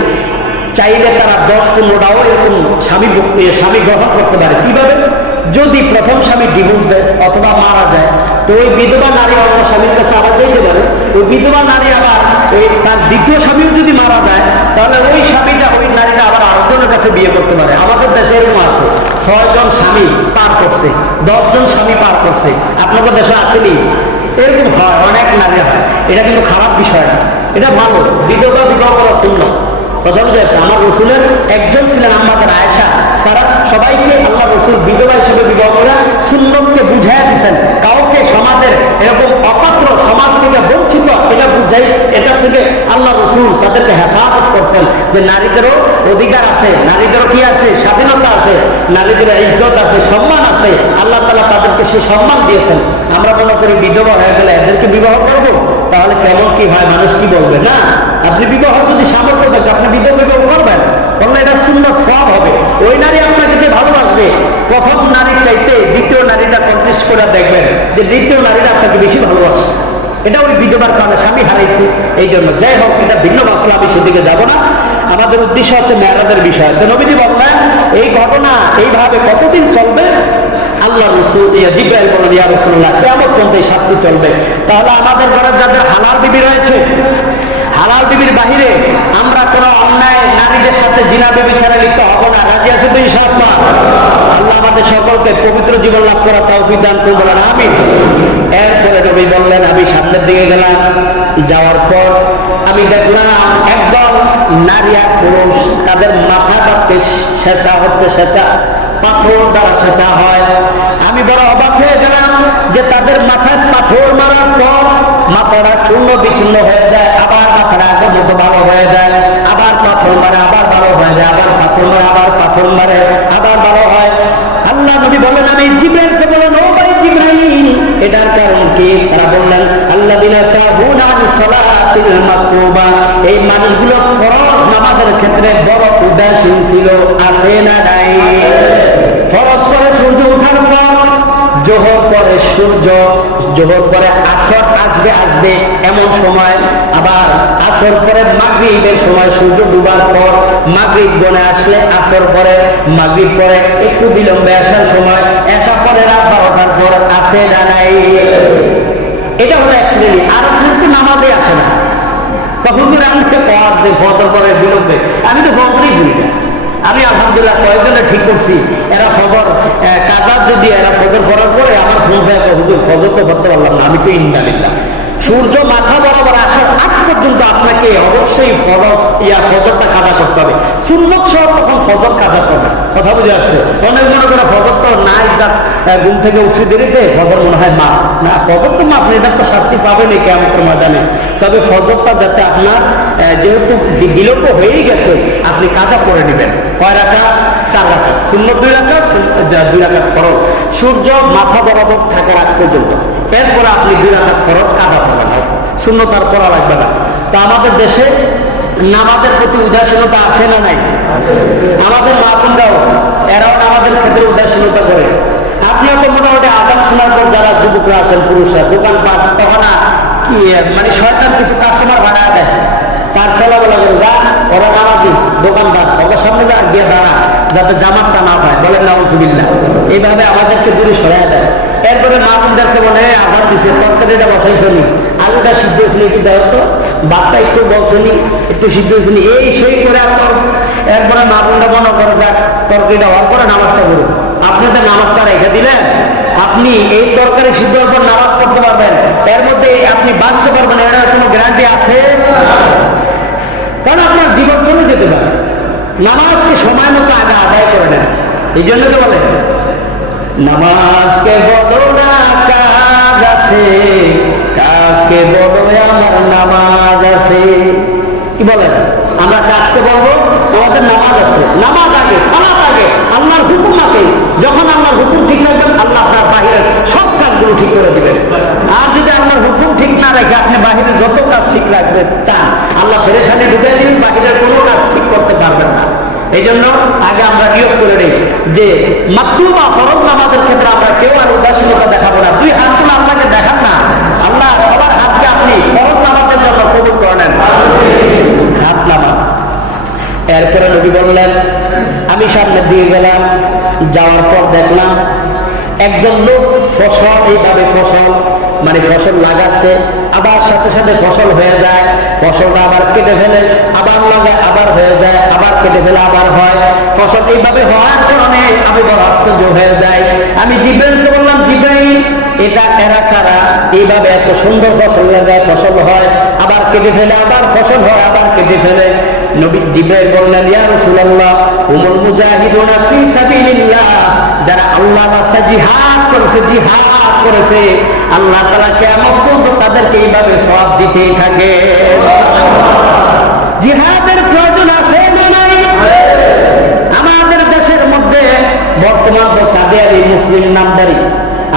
চাইলে তারা 10-15টাও এরকম স্বামী গ্রহণ করতে পারে। কিভাবে? যদি প্রথম স্বামী ডিভোর্স দেয় অথবা মারা যায়, তো ওই বিধবা নারী অন্য স্বামীর কাছে আবার যেতে পারে। ওই বিধবা নারী আবার ওই তার দ্বিতীয় স্বামীও যদি মারা যায়, তাহলে ওই স্বামীটা, ওই নারীটা আবার আরেকজনের কাছে বিয়ে করতে পারে। আমাদের দেশে এরকম আছে, 6 জন স্বামী পার করছে, 10 জন স্বামী পার করছে। আপনাদের দেশে আসেনি? এরকম হয়, অনেক নারী হয়। এটা কিন্তু খারাপ বিষয় না, এটা ভালো। বিধবা বিবাহ করা শূন্য। কথা বুঝে আছে? আমার রসুলের একজন ছিলেন আমাদের আয়েশা, সারা সবাইকে আল্লাহ রসুল বিধবা হিসেবে বিবাহ করে সুন্নতকে বুঝাইয়া দিচ্ছেন। কাউকে সমাজের এরকম অপাত্র, সমাজ থেকে বঞ্চিত, এটা বুঝাই, এটা থেকে আল্লাহ রসুল তাদেরকে হেফাজত করছেন যে নারীদেরও অধিকার আছে, নারীদেরও কি আছে? স্বাধীনতা আছে, নারীদের ইজ্জত আছে, সম্মান আছে। আল্লাহ তাআলা তাদেরকে সেই সম্মান দিয়েছেন। আমরা মনে করি বিধবা হয়ে গেলে এদেরকে বিবাহ করবো, তাহলে কেমন কি হয়, মানুষ কি বলবে? না, আপনি বিবাহ যদি সামর্থ্য থাকে আপনি বিধবা বিবাহ করবেন, বললে এটা সুন্দর সব হবে। ওই নারী আপনাকে যে ভালোবাসবে, প্রথম নারীর চাইতে দ্বিতীয় নারীটা কন্টেস্ট করে দেখবেন যে দ্বিতীয় নারীটা আপনাকে বেশি ভালোবাসে। এটা ওই বিধবার কারণে স্বামী হারাইছে, এই জন্য। যাই হোক, এটা ভিন্ন মাসলা, আমি সেদিকে যাব না। আমাদের উদ্দেশ্য হচ্ছে মেরাজের বিষয়। তো নবীজি বললেন এই ঘটনা এইভাবে কতদিন চলবে? আল্লাহ রাসূল জিবরাইল বললেন, ইয়া রাসূলুল্লাহ, কিয়ামত পর্যন্ত এই শাস্তি চলবে। তাহলে আমাদের ঘরে যাদের হালাল বিবি রয়েছে, হালাল বিবির বাহিরে আমরা কোনো অন্যায় নারীদের সাথে জিনা ব্যভিচারে লিপ্ত হব না। রাজি আছে তো ইনশাআল্লাহ? আল্লাহ আমাদের সকলকে পবিত্র জীবন লাভ করা তৌফিক দান করুন, বলেন আমিন। এরপরে নবী বললেন, আমি সামনের দিকে গেলাম, যাওয়ার পর আমি দেখলাম একদল নারী আর পুরুষ তাদের মাথাটাকে সেচা হতে, সেচা পাথর দ্বারা সেচা হয়। আমি বড় অবাক হয়ে গেলাম যে তাদের মাথায় পাথর মারার পর মাথাটা চূর্ণ বিচূর্ণ হয়ে যায়, আবার মাথাটা আগের মতো ভালো হয়ে যায়, আবার পাথর মারে আবার ভালো হয়ে যায়, আবার পাথর মারে আবার পাথর মারে আবার ভালো হয়। আল্লাহ নবী বললেন, আমি জিবরাইলকে বললাম, ও ভাই জিবরাইল, এটার কারণ কি? তারা বললেন, আল্লাযিনা সাহুনা আন সালাতিল মাকতুবা, এই মানুষগুলো ফরজ নামাজের ক্ষেত্রে বড় উদাসীন ছিল। আছে না নাই? ফরজ পরে সূর্য ওঠার পর, জোহর পরে সূর্য, জোহর পরে আসর আসবে এমন সময়, আবার আসর পরে মাগরিবের সময়, সূর্য ডুবার পর মাগরিব গনে আসলে আসর পরে, মাগরিব পরে একটু বিলম্বে আসার সময়, এসা পরে রাত 12টার পর। আছে না নাই? এটা হলো এক শ্রেণী। আর শ্রেণী নামাজে আসে না। তখন করে আমাকে পড়ার যে ফজর পরে বিলম্বে, আমি তো ফজরই ভুলি না। আমি আলহামদুলিল্লাহ কয়েকজনে ঠিক করছি, এরা ফজর কাজার যদি এরা ফজর পড়ার পরে আমার ফোন হয়ে হুজুর ফজর তো করতে পারলাম না, আমি তো ইন্দালিল্লাহ। সূর্য মাথা বরাবর আসার আগ পর্যন্ত আপনাকে অবশ্যই ফজরটা কাজা করতে হবে। সুন্নত সহ তখন ফজর কাজা করবে। কথা বুঝে আসছে? অনেক মনে করে ফজর তো নাই, ঘুম থেকে উঠে দেরিতে ফজর মনে হয় মাফ না। ফজর তো মাফ নেই, এটা তো শাস্তি পাবেনি কিয়ামতের ময়দানে। তবে ফজরটা যাতে আপনার যেহেতু বিলম্ব হয়েই গেছে, আপনি কাজা করে নেবেন। কয় রাকাত? 4 রাকাত। সুন্নত 2 রাকাত, 2 রাকাত ফরজ। সূর্য মাথা বরাবর থাকার আগ পর্যন্ত, এরপরে আপনি 2 রাকাত ফরজ কাজা করবেন, সুন্নত আর করা লাগবে না। তো আমাদের দেশে নামাজের প্রতি উদাসীনতা আছে না নাই? আমাদের মা বোনরাও, এরাও নামাজের ক্ষেত্রে উদাসীনতা করে। আপনার তো মোটামুটি আজান শোনার পর যারা যুবকরা আছেন, পুরুষরা দোকানপাট, তখন কি মানে শয়তান কিছু কাস্টমার ভাড়া দেয়, তার ফেলা বলা করে যা, ওরা নামাজি দোকানদার, ওদের সামনে যা গিয়ে দাঁড়া, যাতে জামাতটা না পায়। বলেন নাউজুবিল্লাহ। এইভাবে আমাদেরকে দূরে সরাই দেয়। এরপরে মা বোনদেরকে বলে, আবার দিছে তরকারিটা বসাইছনি, আলুটা সিদ্ধ হয়েছিল একটু দেওয়া তো, ভাতটা একটু বলছনি, একটু সিদ্ধ হয়েছিল, এই সেই করে আপনার। এরপরে মা বোনরা মনে করে যাক তরকারিটা হওয়ার পরে নামাজটা করুন। আপনি তো নামাজটা রেখে দিলেন, আপনি এই তরকারি সিদ্ধ হওয়ার পর নামাজ পড়তে পারবেন, এর মধ্যে আপনি বাঁচতে পারবেন, এর কোনো গ্যারান্টি আছে? কারণ আপনার জীবন চলে যেতে পারে। নামাজকে সময় মতো আগে আদায় করে নেন। এই জন্য তো বলে, নামাজকে বলো না কাজ আছে, কাজকে বলো আমার নামাজ আছে। কি বলেন? আমরা কাজকে বলবো আমাদের নামাজ আছে। নামাজ আগে, সালাত আগে, আল্লাহর হুকুম আগে। যখন আল্লাহর হুকুম ঠিক রাখবেন, আল্লাহ আপনার বাহিরের সব কাজগুলো ঠিক করে দিবেন। আর যদি আল্লাহর হুকুম ঠিক না রেখে আপনি বাহিরের যত কাজ ঠিক রাখবেন চান, আল্লাহ পেরেশানি ঢুকে দিন, বাহিরের কোনো কাজ ঠিক করতে পারবেন না। এই জন্য আগে আমরা নিয়োগ করে নিই যে মাকতুবা ফরজ নামাজের ক্ষেত্রে আমরা কেউ আর উদাসীনতা দেখাবো না। 2 হাত তুলে আপনাকে দেখান না, আল্লাহ সবার হাতকে আপনি ফরজ নামাজের জন্য কবুল করে নেন। হাত নামা। এরপরে নবী বললেন, আমি সামনের দিকে গেলাম, যাওয়ার পর দেখলাম একজন লোক ফসল, এইভাবে ফসল মানে ফসল লাগাচ্ছে, আবার সাথে সাথে ফসল হয়ে যায়, ফসলটা আবার কেটে ফেলে, আবার লাগায়, আবার হয়ে যায়, আবার কেটে ফেলে, আবার হয়। ফসল এইভাবে হওয়ার কারণে আমি বড় আশ্চর্য হয়ে যায়। আমি জিবরাইলকে বললাম, জিবরাইল, এটা এরা কারা? এইভাবে এত সুন্দর ফসল লাগায়, ফসল হয়, আবার কেটে ফেলে, আবার ফসল হয়, আবার কেটে ফেলে। নবী জিবরাইল বললেন, ইয়া রাসূলুল্লাহ, হুমুল মুজাহিদুনা ফি সাবিলিল্লাহ, যারা আল্লাহর রাস্তায় জিহাদ করেছে, আল্লাহ তাআলা কিয়ামত পর্যন্ত তাদেরকে এইভাবে সওয়াব দিতেই থাকে। জিহাদের প্রয়োজন আছে না নাই? আমাদের দেশের মধ্যে বর্তমান তো কাদিয়ারি মুসলিম নামদারি,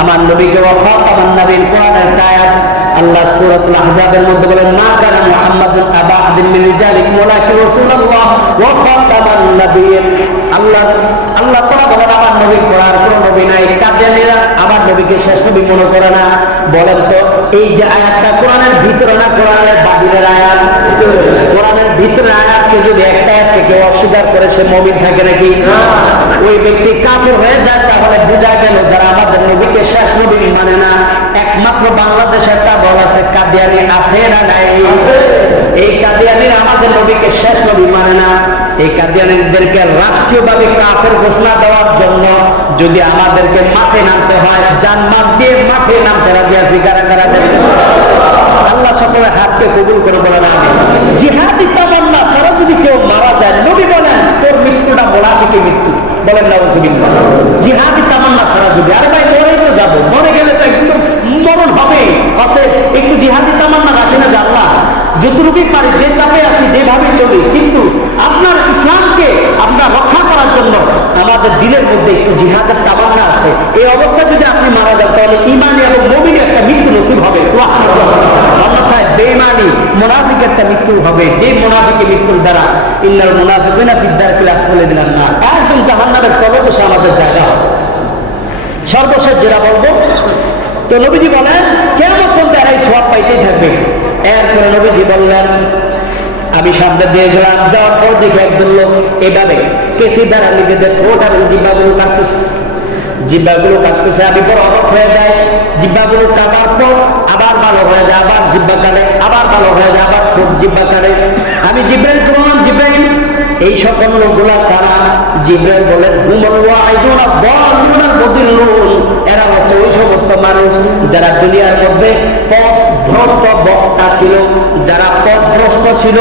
আমার নবীকে ওয়াফাত আমার নবীর কোরআনের আয়াত আল্লাহ সূরাতুল আহজাবের মধ্যে বলেন, মা কানা মুহাম্মাদুন আবা আহাদিন মিন রিজালিকুম ওয়ালাকিন রাসূলুল্লাহ ওয়া খাতামান নাবিয়্যিন। আল্লাহ তাআলা বলেন, আমার নবীর কোরআন কোন নবী নাই। কাদিয়ানীরা আমার নবীকে শেষ নবী মনে করে না। বলেন তো, এই যে আয়াতটা কোরআনের ভিতরে না কোরআনের বাহিরের আয়াত? কোরআনের ভিতরে আয়াতকে যদি একটা আয়াতকে কেউ অস্বীকার করে, সে মুমিন থাকে নাকি? ওই ব্যক্তি কাফের হয়ে যায়। তাহলে বোঝা গেল যারা আমাদের নবীকে শেষ নবী মানে না, একমাত্র বাংলাদেশে একটা দল আছে কাদিয়ানী, আছে না নাই? এই কাদিয়ানীরা আমাদের নবীকে শেষ নবী মানে না। এই কাদিয়ানীদেরকে রাষ্ট্রীয়ভাবে কাফের ঘোষণা দেওয়ার জন্য যদি আমাদেরকে মাঠে নামতে হয়, জান্নাত দিয়ে মাঠে নামতে রাজি আছি কারা কারা? আল্লাহ সকলের হাতকে কবুল করে বলেন আমিন। জিহাদি তামান্না ছাড়া যদি কেউ মারা যায়, নবী বলেন তোর মৃত্যুটা মুনাফিকের মৃত্যু, বলেন নাউযুবিল্লাহ। জিহাদি তামান্না ছাড়া যদি, আরে ভাই মরেই তো যাবো, মরে গেলে তো একটু মরণ হবে, অতএব একটু জিহাদি তামান্না রাখি না যে আল্লাহ যতটুকু পারি, যে চাপে আছি যেভাবে চলি, কিন্তু আপনার ইসলামকে আমরা রক্ষা করার জন্য আমাদের দিলের মধ্যে একটু জিহাদের তামান্না আছে। এই অবস্থায় যদি আপনি মারা যান তাহলে ইমানি এবং মুমিনের একটা মৃত্যু নসিব হবে, অন্যথায় বেঈমানি মুনাফিকের একটা মৃত্যু হবে, যে মুনাফিকের মৃত্যুর দ্বারা ইন্নাল মুনাফিকিনা ফিদ দারকিল আসফালি মিনান নার, একদম জাহান্নামের তলদেশে আমাদের জায়গা হবে। সর্বশেষ যেটা বলবো, তো নবীজি বলেন কিয়ামত পর্যন্ত এরা এই সওয়াব পাইতেই থাকবে। এরপরে নবীজি বললেন, আমি সামনে দিয়ে গেলাম, যাওয়ার পর দেখি একজন লোক এভাবে কেসি দ্বারা নিজেদের ঠোঁট এবং জিহ্বাগুলো কাটতেছে। আমি বড় অবাক হয়ে যাই। জিহ্বাগুলো কাটার পর আবার ভালো হয়ে যায়, আবার জিহ্বা কাটে, আবার ভালো হয়ে যায়, আবার ঠোঁট জিহ্বা কাটে। আমি জিব্রাইলকে বললাম, জিব্রাইল এই সকল লোকগুলা কারা? জিব্রাইল বলেন, হুমুল ওয়াইজুনা দাল্লুনা মুদিল্লুন, এরা হচ্ছে ওই সমস্ত মানুষ যারা দুনিয়ার মধ্যে পথভ্রষ্ট বক্তা ছিল, যারা পথভ্রষ্ট ছিল,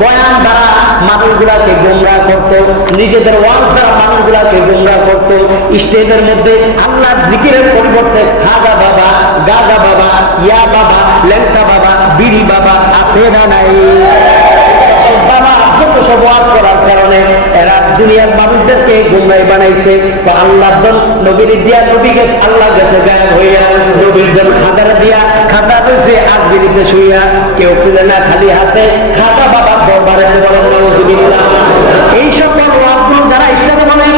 বয়ান দ্বারা মানুষগুলাকে গোমরাহ করত, নিজেদের ওয়াজ দ্বারা মানুষগুলাকে গোমরাহ করত, স্টেজের মধ্যে আল্লাহর জিকিরের পরিবর্তে খাজা বাবা, গাজা বাবা, ইয়া বাবা, লেংটা বাবা, বিড়ি বাবা আছে না নাই? বাবা যত সব ওয়াজ করার কারণে এরা দুনিয়ার মানুষদেরকে গোমরাহ বানাইছে। তো আল্লাহর দল নবীর দিয়া নবী গেছে, আল্লাহ গেছে গায়েব হইয়া, নবীর দল খাদার দিয়া খাদা রয়েছে আজগিরিতে শুইয়া, কেউ ছিল না খালি হাতে, খাদা বাবা দরবারেতে বলেন নাউযুবিল্লাহ। এই সকল ওয়াজগুলো যারা ইসলামে বলেন,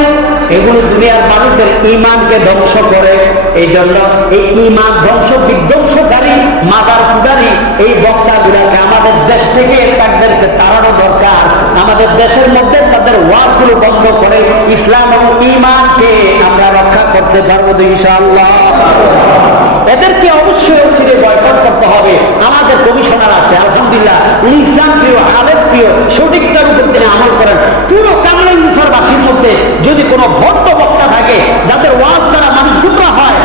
এগুলো দুনিয়ার মানুষদের ঈমানকে ধ্বংস করে। এই জন্য এই ঈমান ধ্বংস বিধ্বংসকারী মাদার পূজারী এই বক্তাগুলোকে আমাদের দেশ থেকে তাদেরকে তাড়ানো দরকার। আমাদের দেশের মধ্যে তাদের ওয়াজগুলো বন্ধ করে ইসলাম এবং ঈমানকে আমরা রক্ষা করতে পারবো ইনশাআল্লাহ। এদেরকে অবশ্যই অচিরে বয়কট করতে হবে। আমাদের কমিশনার আছে আলহামদুলিল্লাহ, উনি ইসলাম প্রিয়, আলেম প্রিয়, সঠিকতার উপর তিনি আমল করেন। পুরো কামরাঙ্গীরবাসীর মধ্যে যদি কোনো ভদ্র বক্তা থাকে যাদের ওয়াজ দ্বারা মানুষ গুমরাহ হয়,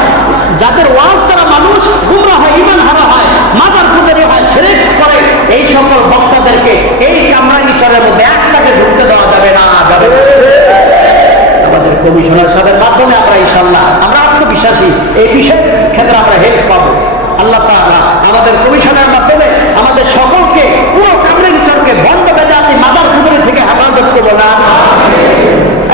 যাদের ওয়াজ দ্বারা মানুষ গুমরাহ হয়, ঈমান হারা হয়, মাদার পূজারী হয়, শিরক করে, এই সকল বক্তাদেরকে এই কামরাঙ্গীরচরের মধ্যে একটাকে ঢুকতে দেওয়া যাবে না। আমাদের কমিশনার সাহেবের মাধ্যমে আমরা ইনশাআল্লাহ আমরা আত্মবিশ্বাসী, এই বিষয়ের ক্ষেত্রে আমরা হেল্প পাবো। আল্লাহ তাআলা আমাদের কমিশনের মাধ্যমে আমাদের সকলকে পুরো কামরাঙ্গীরচরকে বন্ধ বেদাতি মাদার পূজারী থেকে হেফাজত করবো না।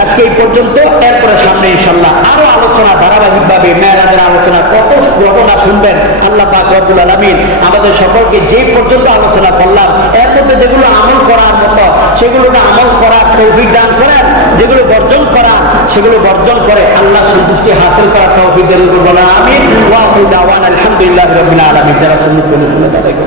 আজকে এই পর্যন্ত, এরপরে সামনে ইনশাআল্লাহ আরো আলোচনা ধারাবাহিকভাবে মেরাজের আলোচনা কত ঘটনা শুনবেন। আল্লাহ পাক রব্বুল আলামিন আমাদের সকলকে যে পর্যন্ত আলোচনা করলাম এর মধ্যে যেগুলো আমল করার মতো সেগুলোকে আমল করার তৌফিক দান করেন, যেগুলো বর্জন করার সেগুলো বর্জন করে আল্লাহ সন্তুষ্টি হাসিল করার তৌফিক দান করুন। আমিন। ওয়া আখিরু দাওয়ানা আলহামদুলিল্লাহি রাব্বিল আলামিন। যারা সুন্নাত পড়ে শুনে তাদেরকে